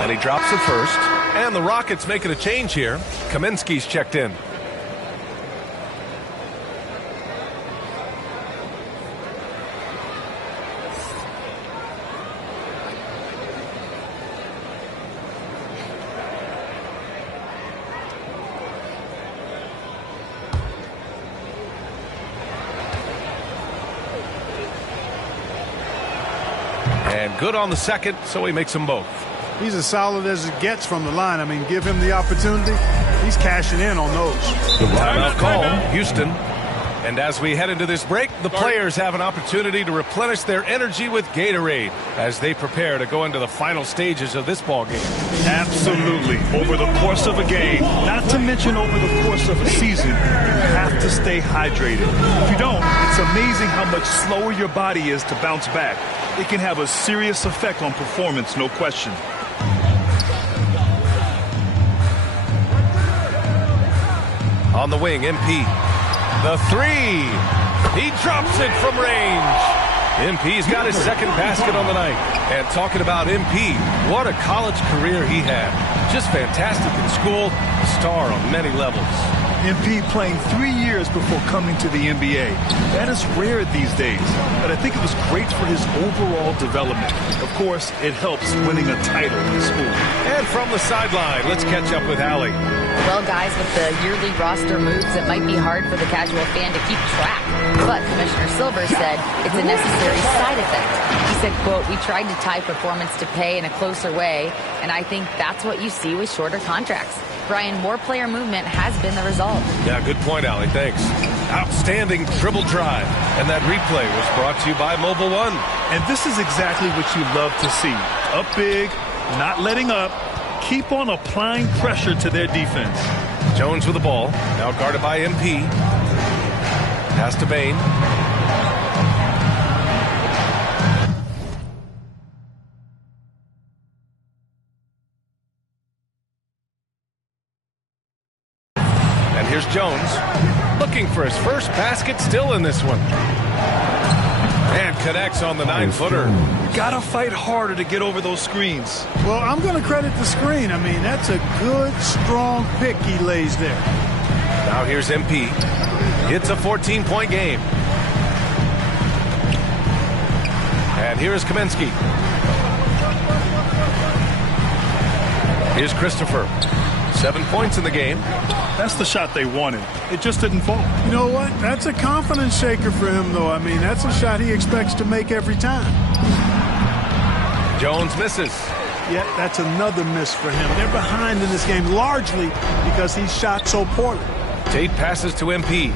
And he drops it first. And the Rockets making a change here. Kaminsky's checked in. And good on the second, so he makes them both. He's as solid as it gets from the line. I mean, give him the opportunity. He's cashing in on those. Timeout call, Houston. And as we head into this break, the players have an opportunity to replenish their energy with Gatorade as they prepare to go into the final stages of this ball game. Absolutely. Over the course of a game, not to mention over the course of a season, you have to stay hydrated. If you don't, it's amazing how much slower your body is to bounce back. It can have a serious effect on performance, no question. On the wing, MP. The 3. He drops it from range. MP's got his second basket on the night. And talking about MP, what a college career he had. Just fantastic in school, a star on many levels. MP playing 3 years before coming to the NBA. That is rare these days, but I think it was great for his overall development. Of course, it helps winning a title in school. And from the sideline, let's catch up with Allie. Well, guys, with the yearly roster moves, it might be hard for the casual fan to keep track. But Commissioner Silver said it's a necessary side effect. He said, quote, "We tried to tie performance to pay in a closer way, and I think that's what you see with shorter contracts." Brian, more player movement has been the result. Yeah, good point, Allie. Thanks. Outstanding dribble drive. And that replay was brought to you by Mobile One. And this is exactly what you love to see. Up big, not letting up. Keep on applying pressure to their defense. Jones with the ball. Now guarded by MP. Pass to Bain. And here's Jones. Looking for his first basket, still in this one. And connects on the 9-footer. Gotta fight harder to get over those screens. Well, I'm going to credit the screen. I mean, that's a good, strong pick he lays there. Now here's MP. It's a 14-point game. And here's Kaminsky. Here's Christopher. 7 points in the game. That's the shot they wanted. It just didn't fall. You know what? That's a confidence shaker for him, though. I mean, that's a shot he expects to make every time. Jones misses. Yeah, that's another miss for him. They're behind in this game largely because he shot so poorly. Tate passes to MP.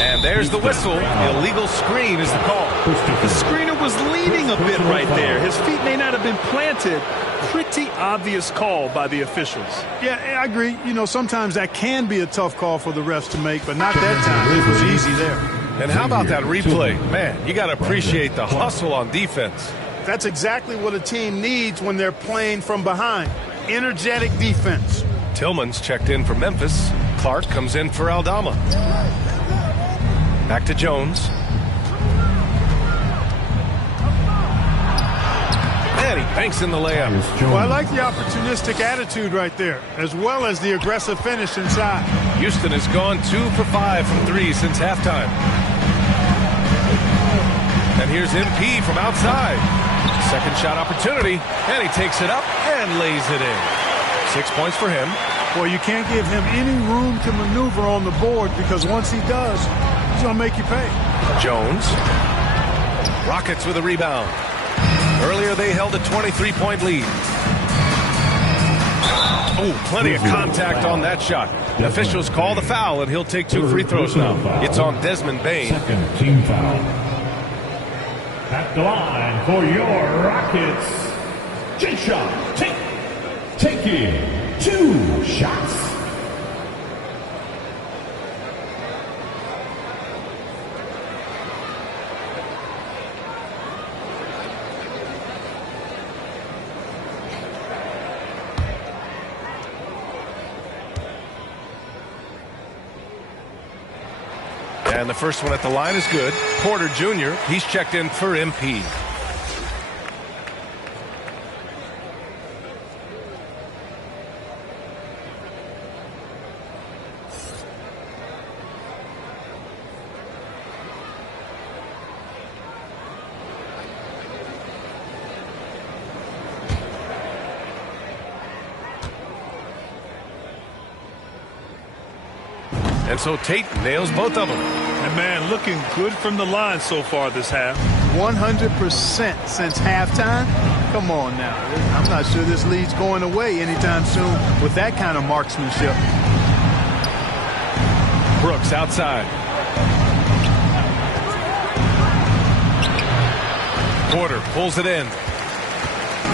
And there's the whistle. The illegal screen is the call. The screener was leaning a bit right there. His feet may not have been planted. Pretty obvious call by the officials. Yeah, I agree. You know, sometimes that can be a tough call for the refs to make, but not that time. It was easy there. And how about that replay? Man, you got to appreciate the hustle on defense. That's exactly what a team needs when they're playing from behind. Energetic defense. Tillman's checked in for Memphis. Clark comes in for Aldama. Back to Jones. And he banks in the layup. Well, I like the opportunistic attitude right there, as well as the aggressive finish inside. Houston has gone 2 for 5 from 3 since halftime. And here's MP from outside. Second shot opportunity, and he takes it up and lays it in. 6 points for him. Well, you can't give him any room to maneuver on the board because once he does, he's going to make you pay. Jones. Rockets with a rebound. Earlier they held a 23-point lead. Oh, plenty of contact on that shot. Officials call the foul, and he'll take 2 free throws now. It's on Desmond Bane. Second team foul. At the line for your Rockets, J-Shot taking 2 shots. And the first one at the line is good. Porter Jr., he's checked in for MP. And so Tate nails both of them. And man, looking good from the line so far this half. 100% since halftime. Come on now. I'm not sure this lead's going away anytime soon with that kind of marksmanship. Brooks outside. Porter pulls it in.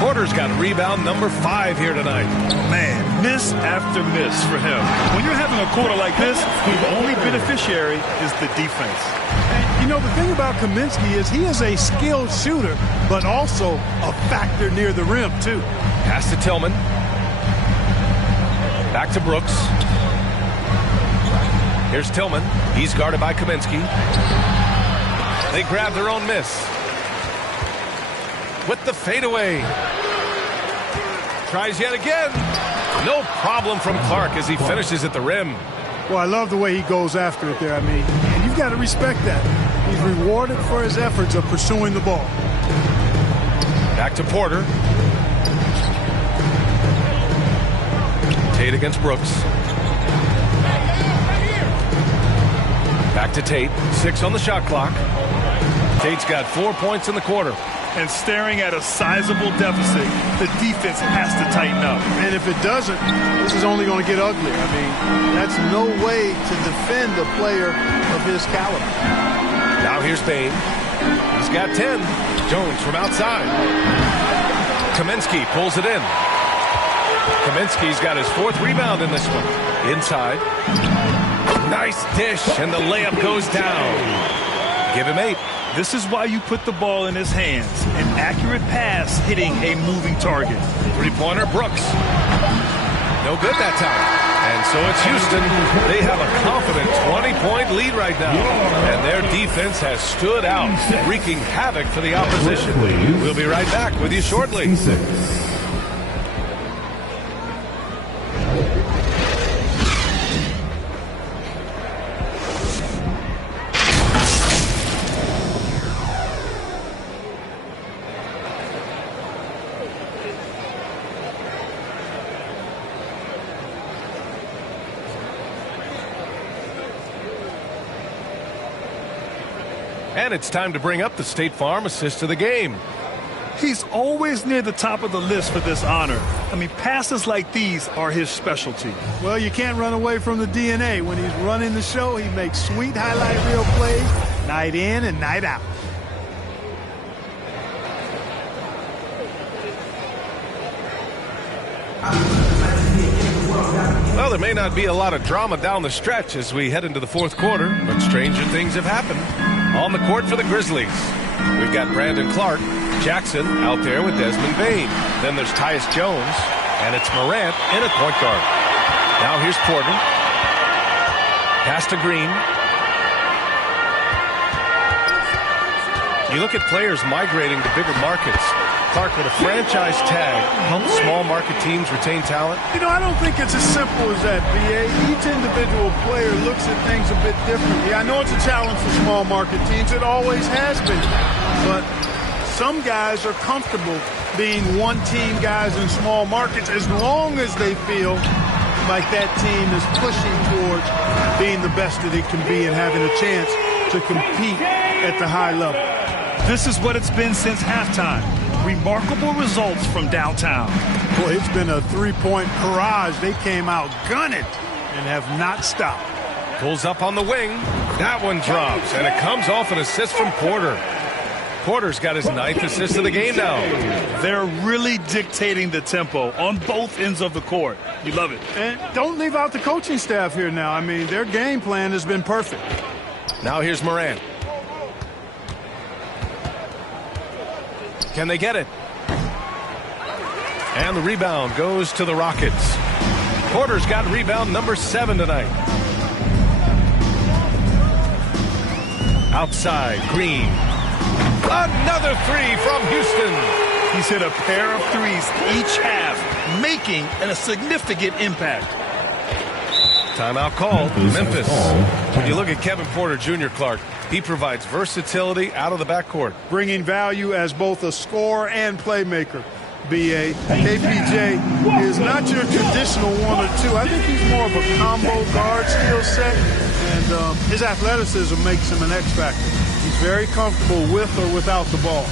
Porter's got rebound number 5 here tonight. Man, miss after miss for him. When you're having a quarter like this, the only beneficiary is the defense. And, you know, the thing about Kaminsky is he is a skilled shooter, but also a factor near the rim, too. Pass to Tillman. Back to Brooks. Here's Tillman. He's guarded by Kaminsky. They grab their own miss. With the fadeaway. Tries yet again. No problem from Clark as he finishes at the rim. Well, I love the way he goes after it there. I mean, you've got to respect that. He's rewarded for his efforts of pursuing the ball. Back to Porter. Tate against Brooks. Back to Tate. 6 on the shot clock. Tate's got 4 points in the quarter. And staring at a sizable deficit, the defense has to tighten up. And if it doesn't, this is only going to get ugly. I mean, that's no way to defend a player of his caliber. Now here's Bane. He's got 10. Jones from outside. Kaminsky pulls it in. Kaminsky's got his 4th rebound in this one. Inside. Nice dish, and the layup goes down. Give him 8. This is why you put the ball in his hands. An accurate pass hitting a moving target. 3-pointer, Brooks. No good that time. And so it's Houston. They have a confident 20-point lead right now. And their defense has stood out, wreaking havoc for the opposition. We'll be right back with you shortly. And it's time to bring up the State Farm assist of the game. He's always near the top of the list for this honor. I mean, passes like these are his specialty. Well, you can't run away from the DNA. When he's running the show, he makes sweet highlight reel plays night in and night out. Well, there may not be a lot of drama down the stretch as we head into the fourth quarter, but stranger things have happened. On the court for the Grizzlies, we've got Brandon Clark, Jackson out there with Desmond Bane. Then there's Tyus Jones, and it's Morant in at point guard. Now here's Porter. Pass to Green. You look at players migrating to bigger markets. Clark, with a franchise tag, helps small market teams retain talent? You know, I don't think it's as simple as that, B.A. Each individual player looks at things a bit differently. I know it's a challenge for small market teams. It always has been. But some guys are comfortable being one-team guys in small markets as long as they feel like that team is pushing towards being the best that it can be and having a chance to compete at the high level. This is what it's been since halftime. Remarkable results from downtown. Boy, it's been a three-point barrage. They came out gunning and have not stopped. Pulls up on the wing. That one drops, and it comes off an assist from Porter. Porter's got his 9th assist of the game now. They're really dictating the tempo on both ends of the court. You love it. And don't leave out the coaching staff here now. I mean, their game plan has been perfect. Now here's Morant. Can they get it? And the rebound goes to the Rockets. Porter's got rebound number 7 tonight. Outside, Green. Another three from Houston. He's hit a pair of threes each half, making a significant impact. Timeout called. Memphis. When you look at Kevin Porter Jr., Clark, he provides versatility out of the backcourt. Bringing value as both a scorer and playmaker. B.A. KPJ is not your traditional 1 or 2. I think he's more of a combo guard skill set, and his athleticism makes him an X factor. He's very comfortable with or without the ball.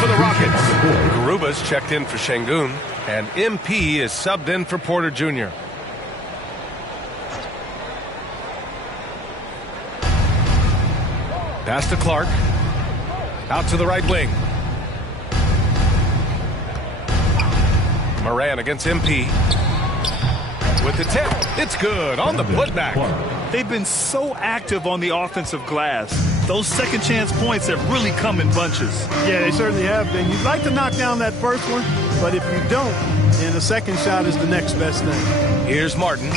For the Rockets, Garuba's checked in for Şengün, and MP is subbed in for Porter Jr. Pass to Clark. Out to the right wing. Moran against MP. With the tip, it's good on the putback. They've been so active on the offensive glass. Those second chance points have really come in bunches. Yeah, they certainly have been. You'd like to knock down that first one, but if you don't, then a second shot is the next best thing. Here's Martin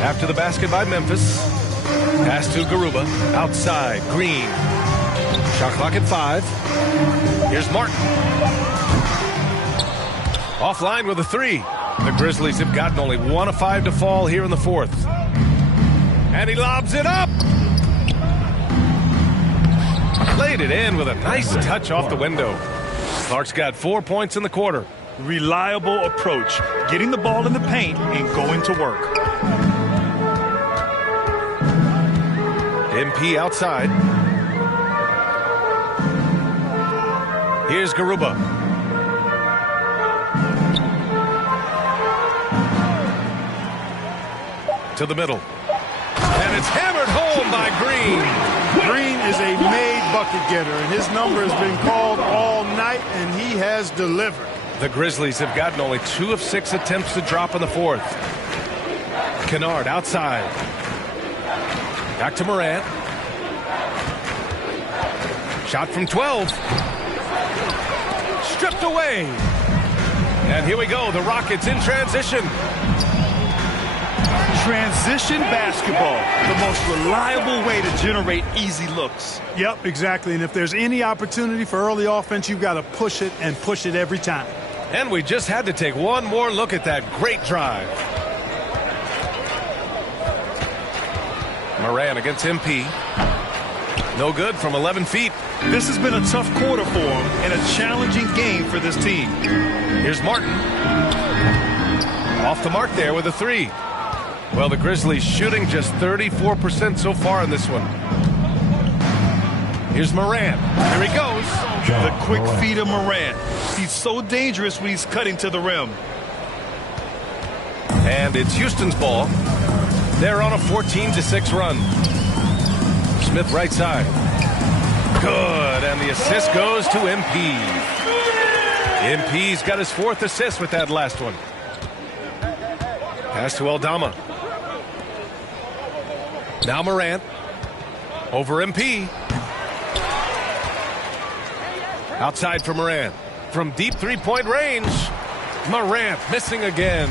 after the basket by Memphis. Pass to Garuba. Outside, Green. Shot clock at 5. Here's Martin. Offline with a 3. The Grizzlies have gotten only 1 of 5 to fall here in the fourth. And he lobs it up. Laid it in with a nice touch off the window. Clark's got 4 points in the quarter. Reliable approach, getting the ball in the paint and going to work. MP outside. Here's Garuba. To the middle. And it's hammered home by Green. Green is a made bucket getter, and his number has been called all night, and he has delivered. The Grizzlies have gotten only 2 of 6 attempts to drop in the fourth. Kennard outside. Back to Morant. Shot from 12. Stripped away. And here we go, the Rockets in transition. Transition basketball, the most reliable way to generate easy looks. Yep, exactly. And if there's any opportunity for early offense, you've got to push it and push it every time. And we just had to take one more look at that great drive. Moran against MP. No good from 11 feet. This has been a tough quarter for him and a challenging game for this team. Here's Martin. Off the mark there with a 3. Well, the Grizzlies shooting just 34% so far in this one. Here's Moran. Here he goes. The quick feed of Moran. He's so dangerous when he's cutting to the rim. And it's Houston's ball. They're on a 14-6 run. Smith right side. Good, and the assist goes to MP. MP's got his 4th assist with that last one. Pass to Aldama. Now Morant. Over MP. Outside for Morant. From deep three-point range. Morant missing again.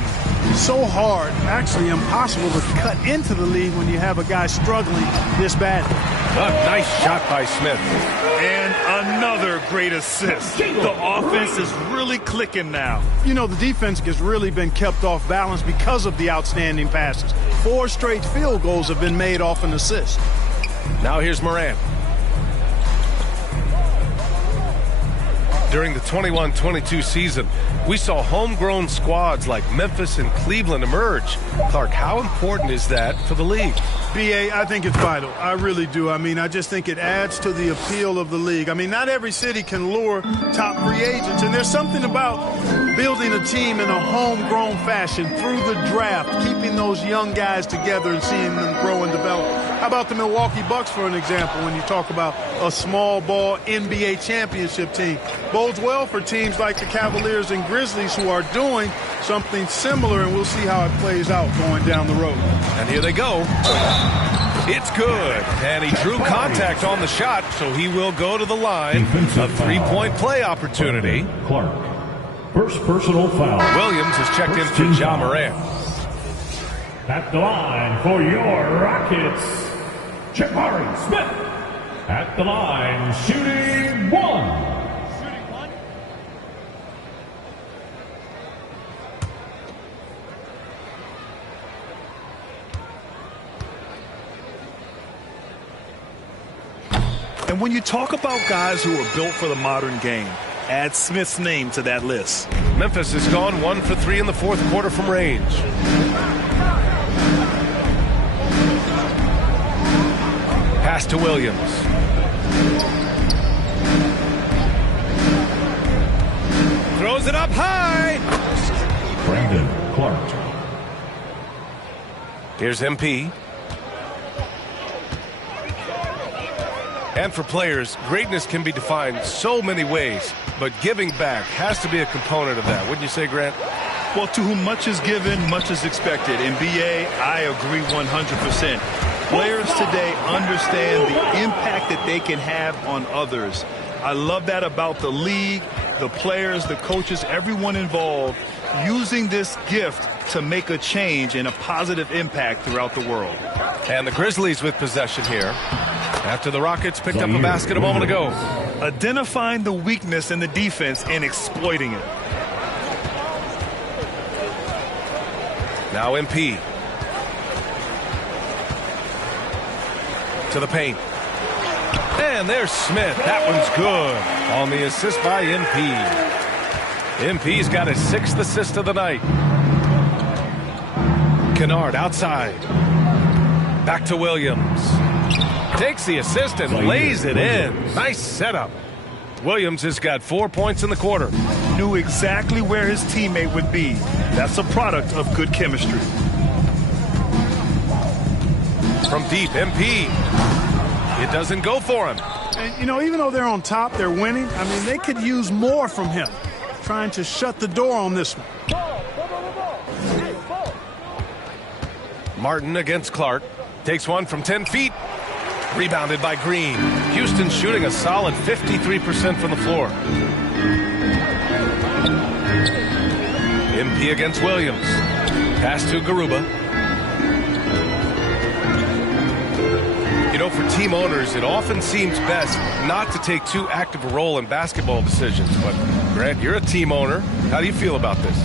So hard, actually impossible to cut into the lead when you have a guy struggling this badly. A nice shot by Smith. And another great assist. The offense is really clicking now. You know, the defense has really been kept off balance because of the outstanding passes. 4 straight field goals have been made off an assist. Now here's Morant. During the 21-22 season, we saw homegrown squads like Memphis and Cleveland emerge. Clark, how important is that for the league? B.A., I think it's vital. I really do. I mean, I just think it adds to the appeal of the league. I mean, not every city can lure top free agents, and there's something about building a team in a homegrown fashion through the draft, keeping those young guys together and seeing them grow and develop. How about the Milwaukee Bucks, for an example, when you talk about a small ball NBA championship team? Bodes well for teams like the Cavaliers and Grizzlies who are doing something similar, and we'll see how it plays out going down the road. And here they go. It's good. And he drew contact on the shot, so he will go to the line. A three-point play opportunity. Clark. First personal foul. Williams has checked in for Ja Morant. At the line for your Rockets, Jabari Smith. At the line, shooting 1. And when you talk about guys who are built for the modern game, add Smith's name to that list. Memphis has gone 1 for 3 in the 4th quarter from range. Pass to Williams. Throws it up high. Brandon Clark. Here's MP. And for players, greatness can be defined so many ways, but giving back has to be a component of that. Wouldn't you say, Grant? Well, to whom much is given, much is expected. In BA, I agree 100%. Players today understand the impact that they can have on others. I love that about the league, the players, the coaches, everyone involved, using this gift to make a change and a positive impact throughout the world. And the Grizzlies with possession here after the Rockets picked up a basket a moment ago. Identifying the weakness in the defense and exploiting it. Now MP. To the paint. And there's Smith. That one's good on the assist by MP. MP's got his 6th assist of the night. Kennard outside. Back to Williams. Takes the assist and lays it in. Nice setup. Williams has got 4 points in the quarter. Knew exactly where his teammate would be. That's a product of good chemistry. From deep, MP. It doesn't go for him. And, you know, even though they're on top, they're winning. I mean, they could use more from him. Trying to shut the door on this one. Martin against Clark. Takes one from 10 feet. Rebounded by Green. Houston shooting a solid 53% from the floor. MP against Williams. Pass to Garuba. You know, for team owners, it often seems best not to take too active a role in basketball decisions. But, Grant, you're a team owner. How do you feel about this?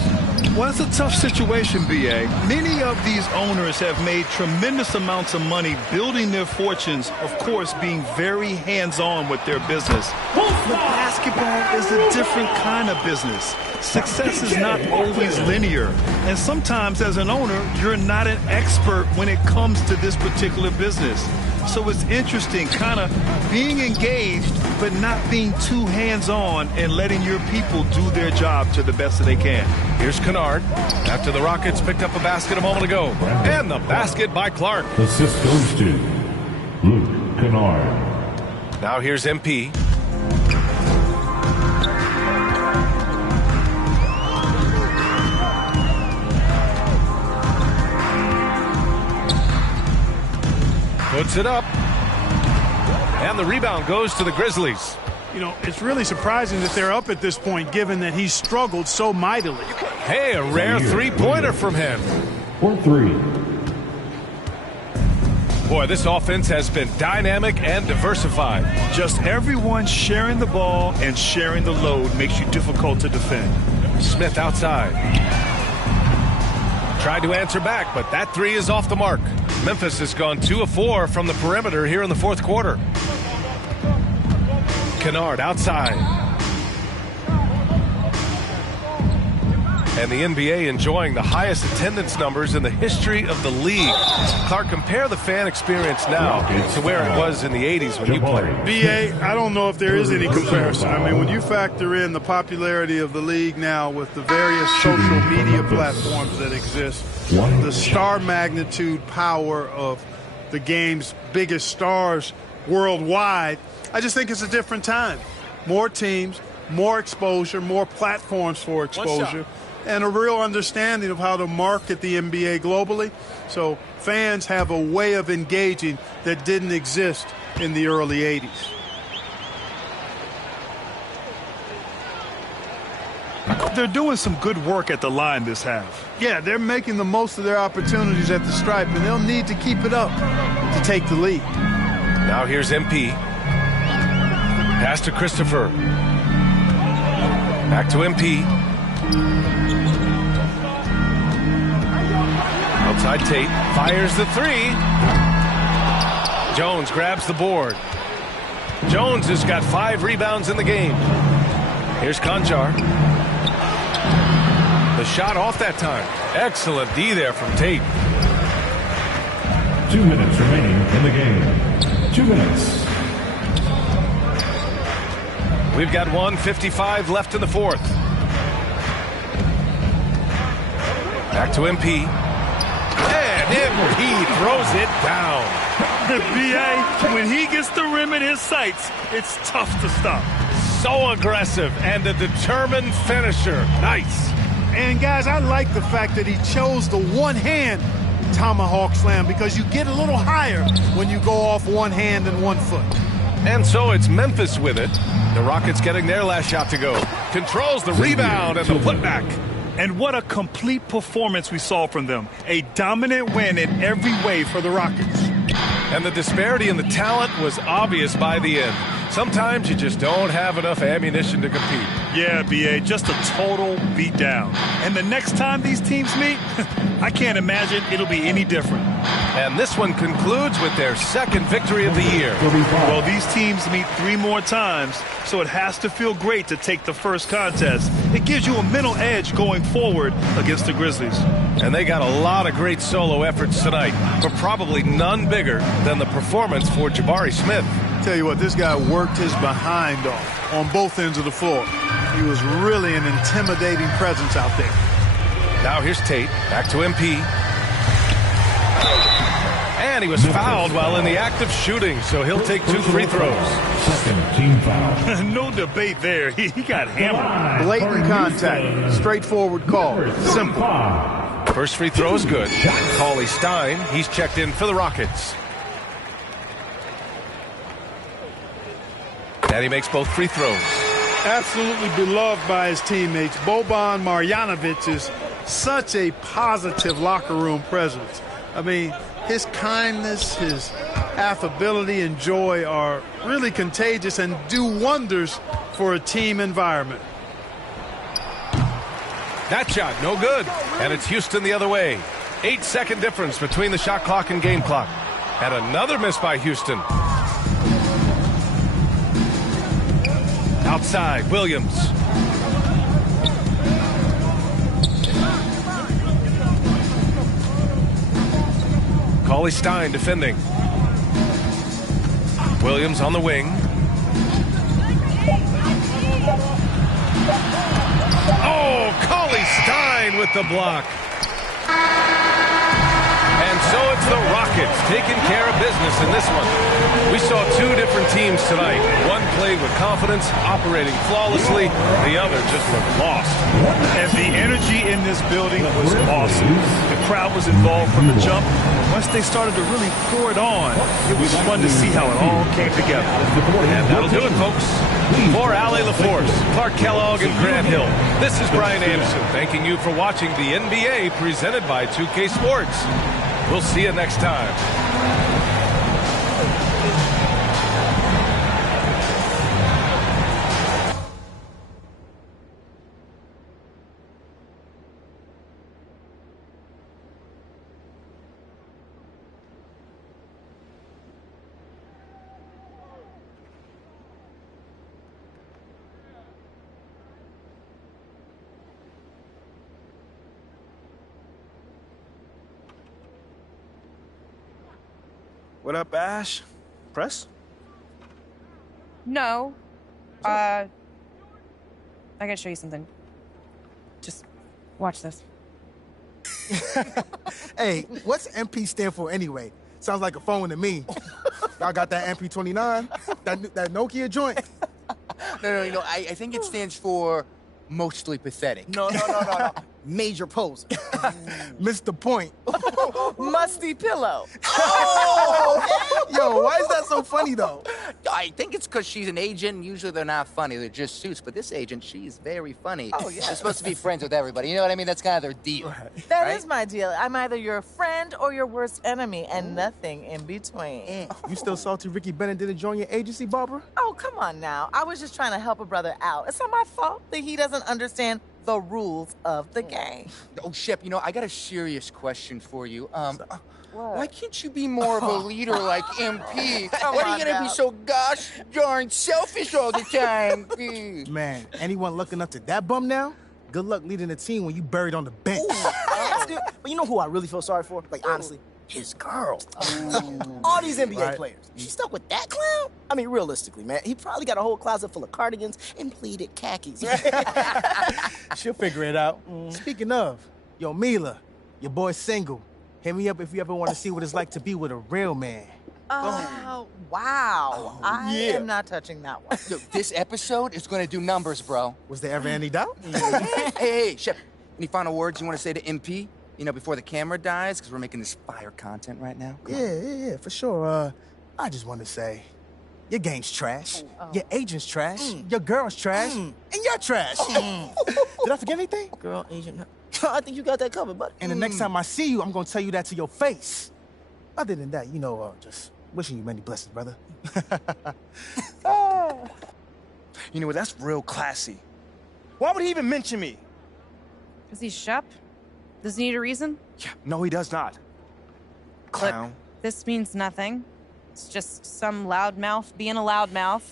Well, it's a tough situation, B.A. Many of these owners have made tremendous amounts of money building their fortunes, of course, being very hands-on with their business. But basketball is a different kind of business. Success is not always linear. And sometimes, as an owner, you're not an expert when it comes to this particular business. So it's interesting kind of being engaged but not being too hands-on and letting your people do their job to the best that they can. Here's Kennard after the Rockets picked up a basket a moment ago. And the basket by Clark. The assist goes to Luke Kennard. Now here's MP. Puts it up. And the rebound goes to the Grizzlies. You know, it's really surprising that they're up at this point, given that he's struggled so mightily. Hey, a rare three-pointer from him. 4-3. Boy, this offense has been dynamic and diversified. Just everyone sharing the ball and sharing the load makes you difficult to defend. Smith outside. Tried to answer back, but that three is off the mark. Memphis has gone 2 of 4 from the perimeter here in the fourth quarter. Kennard outside. And the NBA enjoying the highest attendance numbers in the history of the league. Clark, compare the fan experience now to where it was in the 80s when you played. BA, I don't know if there is any comparison. I mean, when you factor in the popularity of the league now with the various social media platforms that exist, the star magnitude power of the game's biggest stars worldwide, I just think it's a different time. More teams, more exposure, more platforms for exposure, and a real understanding of how to market the NBA globally. So fans have a way of engaging that didn't exist in the early 80s. They're doing some good work at the line this half. Yeah, they're making the most of their opportunities at the stripe, and they'll need to keep it up to take the lead. Now here's MP. Pass to Christopher. Back to MP. Outside Tate. Fires the three. Jones grabs the board. Jones has got 5 rebounds in the game. Here's Konchar. The shot off that time. Excellent D there from Tate. 2 minutes remaining in the game. 2 minutes. We've got 1:55 left in the fourth. Back to MP. And MP throws it down. B.A., when he gets the rim in his sights, it's tough to stop. So aggressive and a determined finisher. Nice. And, guys, I like the fact that he chose the one-hand tomahawk slam because you get a little higher when you go off one hand and 1 foot. And so it's Memphis with it. The Rockets getting their last shot to go. Controls the rebound and the putback. And what a complete performance we saw from them. A dominant win in every way for the Rockets. And the disparity in the talent was obvious by the end. Sometimes you just don't have enough ammunition to compete. Yeah, B.A., just a total beatdown. And the next time these teams meet, I can't imagine it'll be any different. And this one concludes with their second victory of the year. Well, these teams meet 3 more times, so it has to feel great to take the first contest. It gives you a mental edge going forward against the Grizzlies. And they got a lot of great solo efforts tonight, but probably none bigger than the performance for Jabari Smith. Tell you what, this guy worked his behind off on both ends of the floor. He was really an intimidating presence out there. Now here's Tate. Back to MP. And he was fouled while in the act of shooting, so he'll take 2 free throws. Second team foul. No debate there. He got hammered. Blatant contact. Straightforward call. Simple. First free throw is good. Cauley Stein, he's checked in for the Rockets. And he makes both free throws. Absolutely beloved by his teammates. Boban Marjanovic is such a positive locker room presence. I mean, his kindness, his affability and joy are really contagious and do wonders for a team environment. That shot, no good. And it's Houston the other way. 8-second difference between the shot clock and game clock. And another miss by Houston. Outside, Williams. Cauley Stein defending. Williams on the wing. Oh, Cauley Stein with the block. And so it's the Rockets taking care of business in this one. We saw two different teams tonight. One played with confidence, operating flawlessly. The other just looked lost. And the energy in this building was awesome. The crowd was involved from the jump. Once they started to really pour it on, it was fun to see how it all came together. And that'll do it, folks. For Allie LaForce, Clark Kellogg, and Grant Hill, this is Brian Anderson thanking you for watching the NBA presented by 2K Sports. We'll see you next time. What up, Ash? Press? No. I gotta show you something. Just watch this. Hey, what's MP stand for anyway? Sounds like a phone to me. Y'all got that MP29? That Nokia joint? No. I think it stands for mostly pathetic. No. Major poser. Missed the point. Musty pillow. Oh! Yo, why is that so funny, though? I think it's because she's an agent. Usually they're not funny. They're just suits. But this agent, she's very funny. Oh, yeah. They're supposed to be friends with everybody. You know what I mean? That's kind of their deal. That is my deal. I'm either your friend or your worst enemy, and nothing in between. You still salty Ricky Bennett didn't join your agency, Barbara? Oh, come on now. I was just trying to help a brother out. It's not my fault that he doesn't understand the rules of the game. Oh, Shep, I got a serious question for you. Why can't you be more of a leader like MP? Why are you gonna be so gosh darn selfish all the time? Man, anyone looking up to that bum now? Good luck leading the team when you buried on the bench. But you know who I really feel sorry for? Like, honestly? His girl. All these NBA players. She stuck with that clown? I mean, realistically, man, he probably got a whole closet full of cardigans and pleated khakis. She'll figure it out. Speaking of, yo, Mila, your boy's single. Hit me up if you ever want to see what it's like to be with a real man. Oh, wow. I am not touching that one. Yo, this episode is gonna do numbers, bro. Was there ever any doubt? Hey, Shep, any final words you want to say to MP? Before the camera dies, because we're making this fire content right now. Yeah, for sure. I just want to say, your game's trash, your agent's trash, your girl's trash, and you're trash. Did I forget anything? Girl, agent, I think you got that covered, buddy. And the next time I see you, I'm going to tell you that to your face. Other than that, just wishing you many blessings, brother. You know what? That's real classy. Why would he even mention me? Is he Shep? Does he need a reason? Yeah, no, he does not. Clown. Look, this means nothing. It's just some loudmouth being a loudmouth.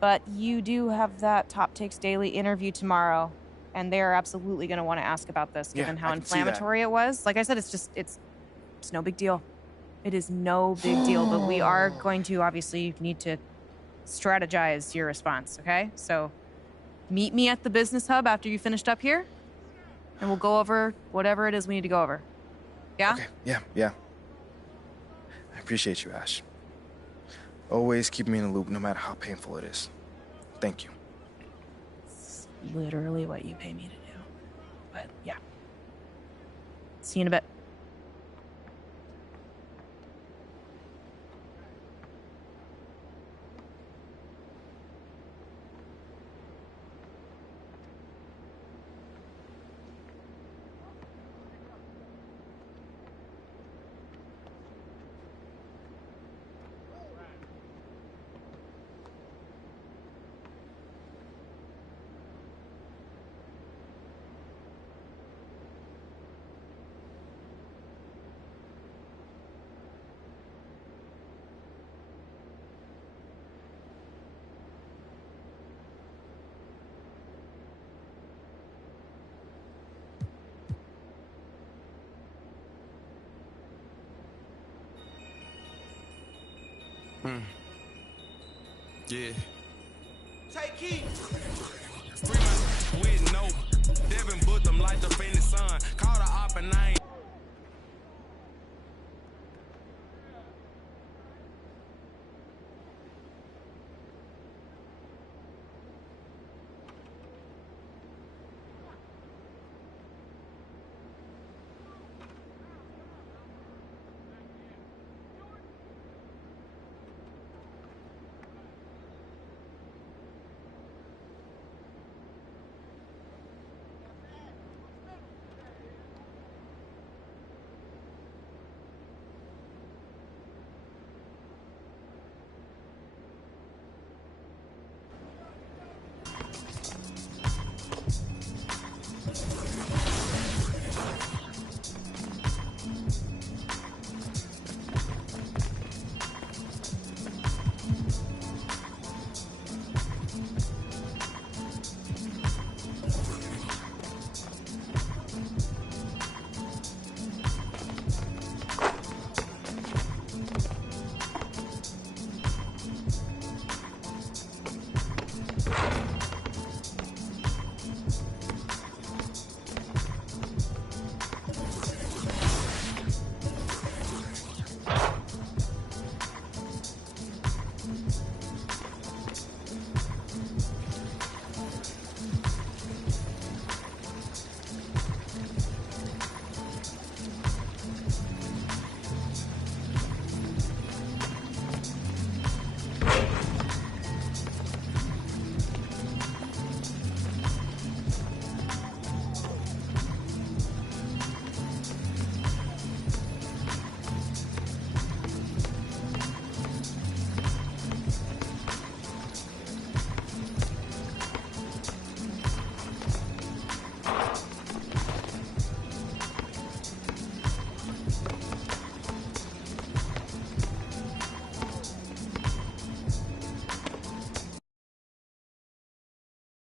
But you do have that Top Takes Daily interview tomorrow, and they're absolutely going to want to ask about this, given how inflammatory it was. Like I said, it's no big deal. It is no big deal, but we are going to obviously need to strategize your response, okay? So meet me at the business hub after you finished up here, and we'll go over whatever it is we need to go over. Yeah? Okay, yeah. I appreciate you, Ash. Always keep me in the loop, no matter how painful it is. Thank you. It's literally what you pay me to do. But, yeah. See you in a bit. Yeah. Take heat. Free my with no. Devin booked them like the Phoenix Sun. Call the op and I ain't.